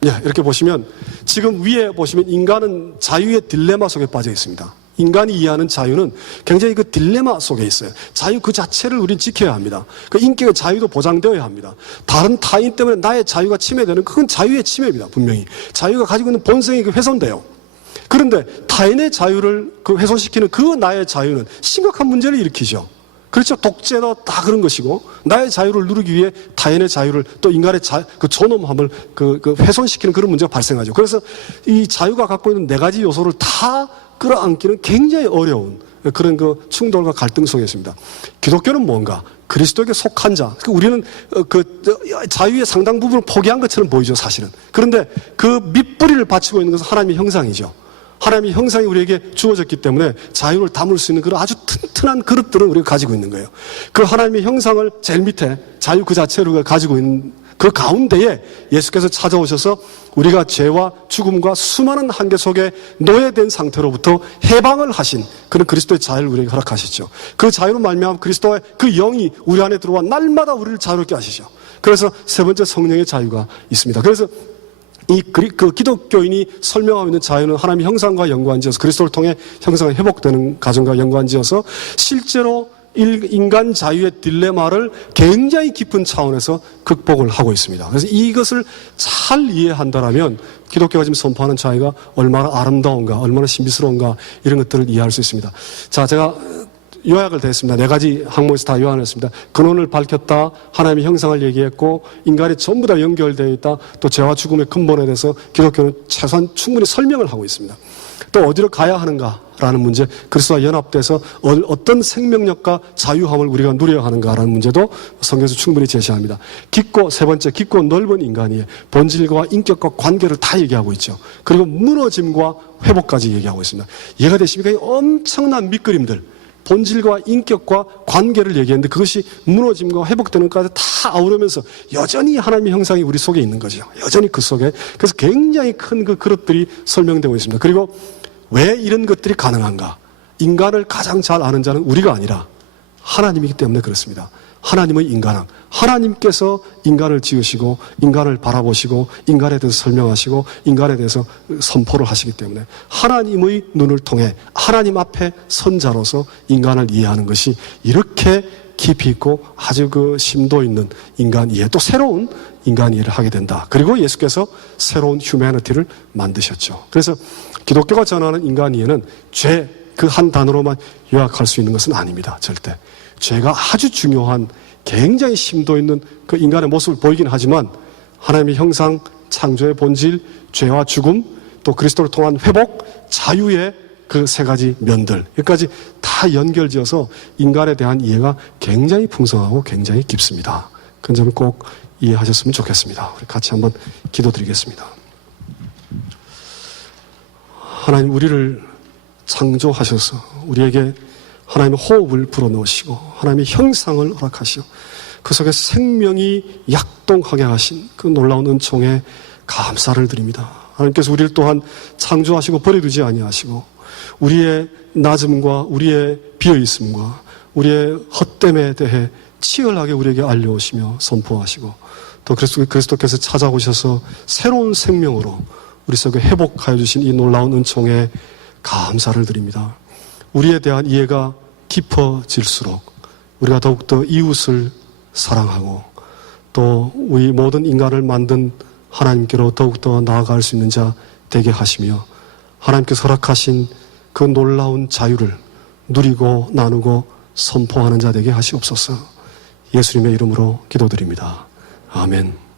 이렇게 보시면 지금 위에 보시면 인간은 자유의 딜레마 속에 빠져 있습니다. 인간이 이해하는 자유는 굉장히 그 딜레마 속에 있어요. 자유 그 자체를 우리는 지켜야 합니다. 그 인격의 자유도 보장되어야 합니다. 다른 타인 때문에 나의 자유가 침해되는, 그건 자유의 침해입니다. 분명히 자유가 가지고 있는 본성이 훼손돼요. 그런데 타인의 자유를 훼손시키는 그 나의 자유는 심각한 문제를 일으키죠. 그렇죠. 독재도 다 그런 것이고, 나의 자유를 누리기 위해 타인의 자유를, 또 인간의 그 존엄함을 훼손시키는 그런 문제가 발생하죠. 그래서 이 자유가 갖고 있는 네 가지 요소를 다 끌어안기는 굉장히 어려운 그런 그 충돌과 갈등 속에 있습니다. 기독교는 뭔가? 그리스도에게 속한 자. 우리는 그 자유의 상당 부분을 포기한 것처럼 보이죠, 사실은. 그런데 그 밑뿌리를 받치고 있는 것은 하나님의 형상이죠. 하나님의 형상이 우리에게 주어졌기 때문에 자유를 담을 수 있는 그런 아주 튼튼한 그릇들을 우리가 가지고 있는 거예요. 그 하나님의 형상을 제일 밑에, 자유 그 자체를 우리가 가지고 있는 그 가운데에 예수께서 찾아오셔서 우리가 죄와 죽음과 수많은 한계 속에 노예된 상태로부터 해방을 하신 그런 그리스도의 자유를 우리에게 허락하셨죠. 그 자유로 말미암아 그리스도의 그 영이 우리 안에 들어와 날마다 우리를 자유롭게 하시죠. 그래서 세 번째 성령의 자유가 있습니다. 그래서 그 기독교인이 설명하고 있는 자유는 하나님의 형상과 연관지어서, 그리스도를 통해 형상이 회복되는 과정과 연관지어서 실제로 인간 자유의 딜레마를 굉장히 깊은 차원에서 극복을 하고 있습니다. 그래서 이것을 잘 이해한다면 기독교가 지금 선포하는 자유가 얼마나 아름다운가, 얼마나 신비스러운가, 이런 것들을 이해할 수 있습니다. 자, 제가 요약을 했습니다. 네 가지 항목에서 다 요약을 했습니다. 근원을 밝혔다, 하나님의 형상을 얘기했고, 인간이 전부 다 연결되어 있다, 또 죄와 죽음의 근본에 대해서 기독교는 최소한 충분히 설명을 하고 있습니다. 또 어디로 가야 하는가라는 문제, 그리스도와 연합돼서 어떤 생명력과 자유함을 우리가 누려야 하는가라는 문제도 성경에서 충분히 제시합니다. 세 번째, 깊고 넓은 인간이 본질과 인격과 관계를 다 얘기하고 있죠. 그리고 무너짐과 회복까지 얘기하고 있습니다. 이해가 되십니까? 이 엄청난 밑그림들, 본질과 인격과 관계를 얘기했는데 그것이 무너짐과 회복되는 것까지 다 아우르면서 여전히 하나님의 형상이 우리 속에 있는 거죠. 여전히 그 속에. 그래서 굉장히 큰 그 그릇들이 설명되고 있습니다. 그리고 왜 이런 것들이 가능한가? 인간을 가장 잘 아는 자는 우리가 아니라 하나님이기 때문에 그렇습니다. 하나님의 인간왕. 하나님께서 인간을 지으시고 인간을 바라보시고 인간에 대해서 설명하시고 인간에 대해서 선포를 하시기 때문에 하나님의 눈을 통해 하나님 앞에 선자로서 인간을 이해하는 것이 이렇게 깊이 있고 아주 그 심도 있는 인간 이해, 또 새로운 인간 이해를 하게 된다. 그리고 예수께서 새로운 휴머니티를 만드셨죠. 그래서 기독교가 전하는 인간 이해는 죄 그 한 단어로만 요약할 수 있는 것은 아닙니다. 절대. 죄가 아주 중요한 굉장히 심도 있는 그 인간의 모습을 보이긴 하지만 하나님의 형상, 창조의 본질, 죄와 죽음, 또 그리스도를 통한 회복, 자유의 그 세 가지 면들, 여기까지 다 연결지어서 인간에 대한 이해가 굉장히 풍성하고 굉장히 깊습니다. 그 점을 꼭 이해하셨으면 좋겠습니다. 우리 같이 한번 기도드리겠습니다. 하나님, 우리를 창조하셔서 우리에게 하나님의 호흡을 불어넣으시고 하나님의 형상을 허락하시고 그 속에 생명이 약동하게 하신 그 놀라운 은총에 감사를 드립니다. 하나님께서 우리를 또한 창조하시고 버려두지 아니하시고 우리의 낮음과 우리의 비어있음과 우리의 헛됨에 대해 치열하게 우리에게 알려오시며 선포하시고 또 그리스도께서 찾아오셔서 새로운 생명으로 우리 속에 회복하여 주신 이 놀라운 은총에 감사를 드립니다. 우리에 대한 이해가 깊어질수록 우리가 더욱더 이웃을 사랑하고 또 우리 모든 인간을 만든 하나님께로 더욱더 나아갈 수 있는 자 되게 하시며 하나님께서 허락하신 그 놀라운 자유를 누리고 나누고 선포하는 자 되게 하시옵소서. 예수님의 이름으로 기도드립니다. 아멘.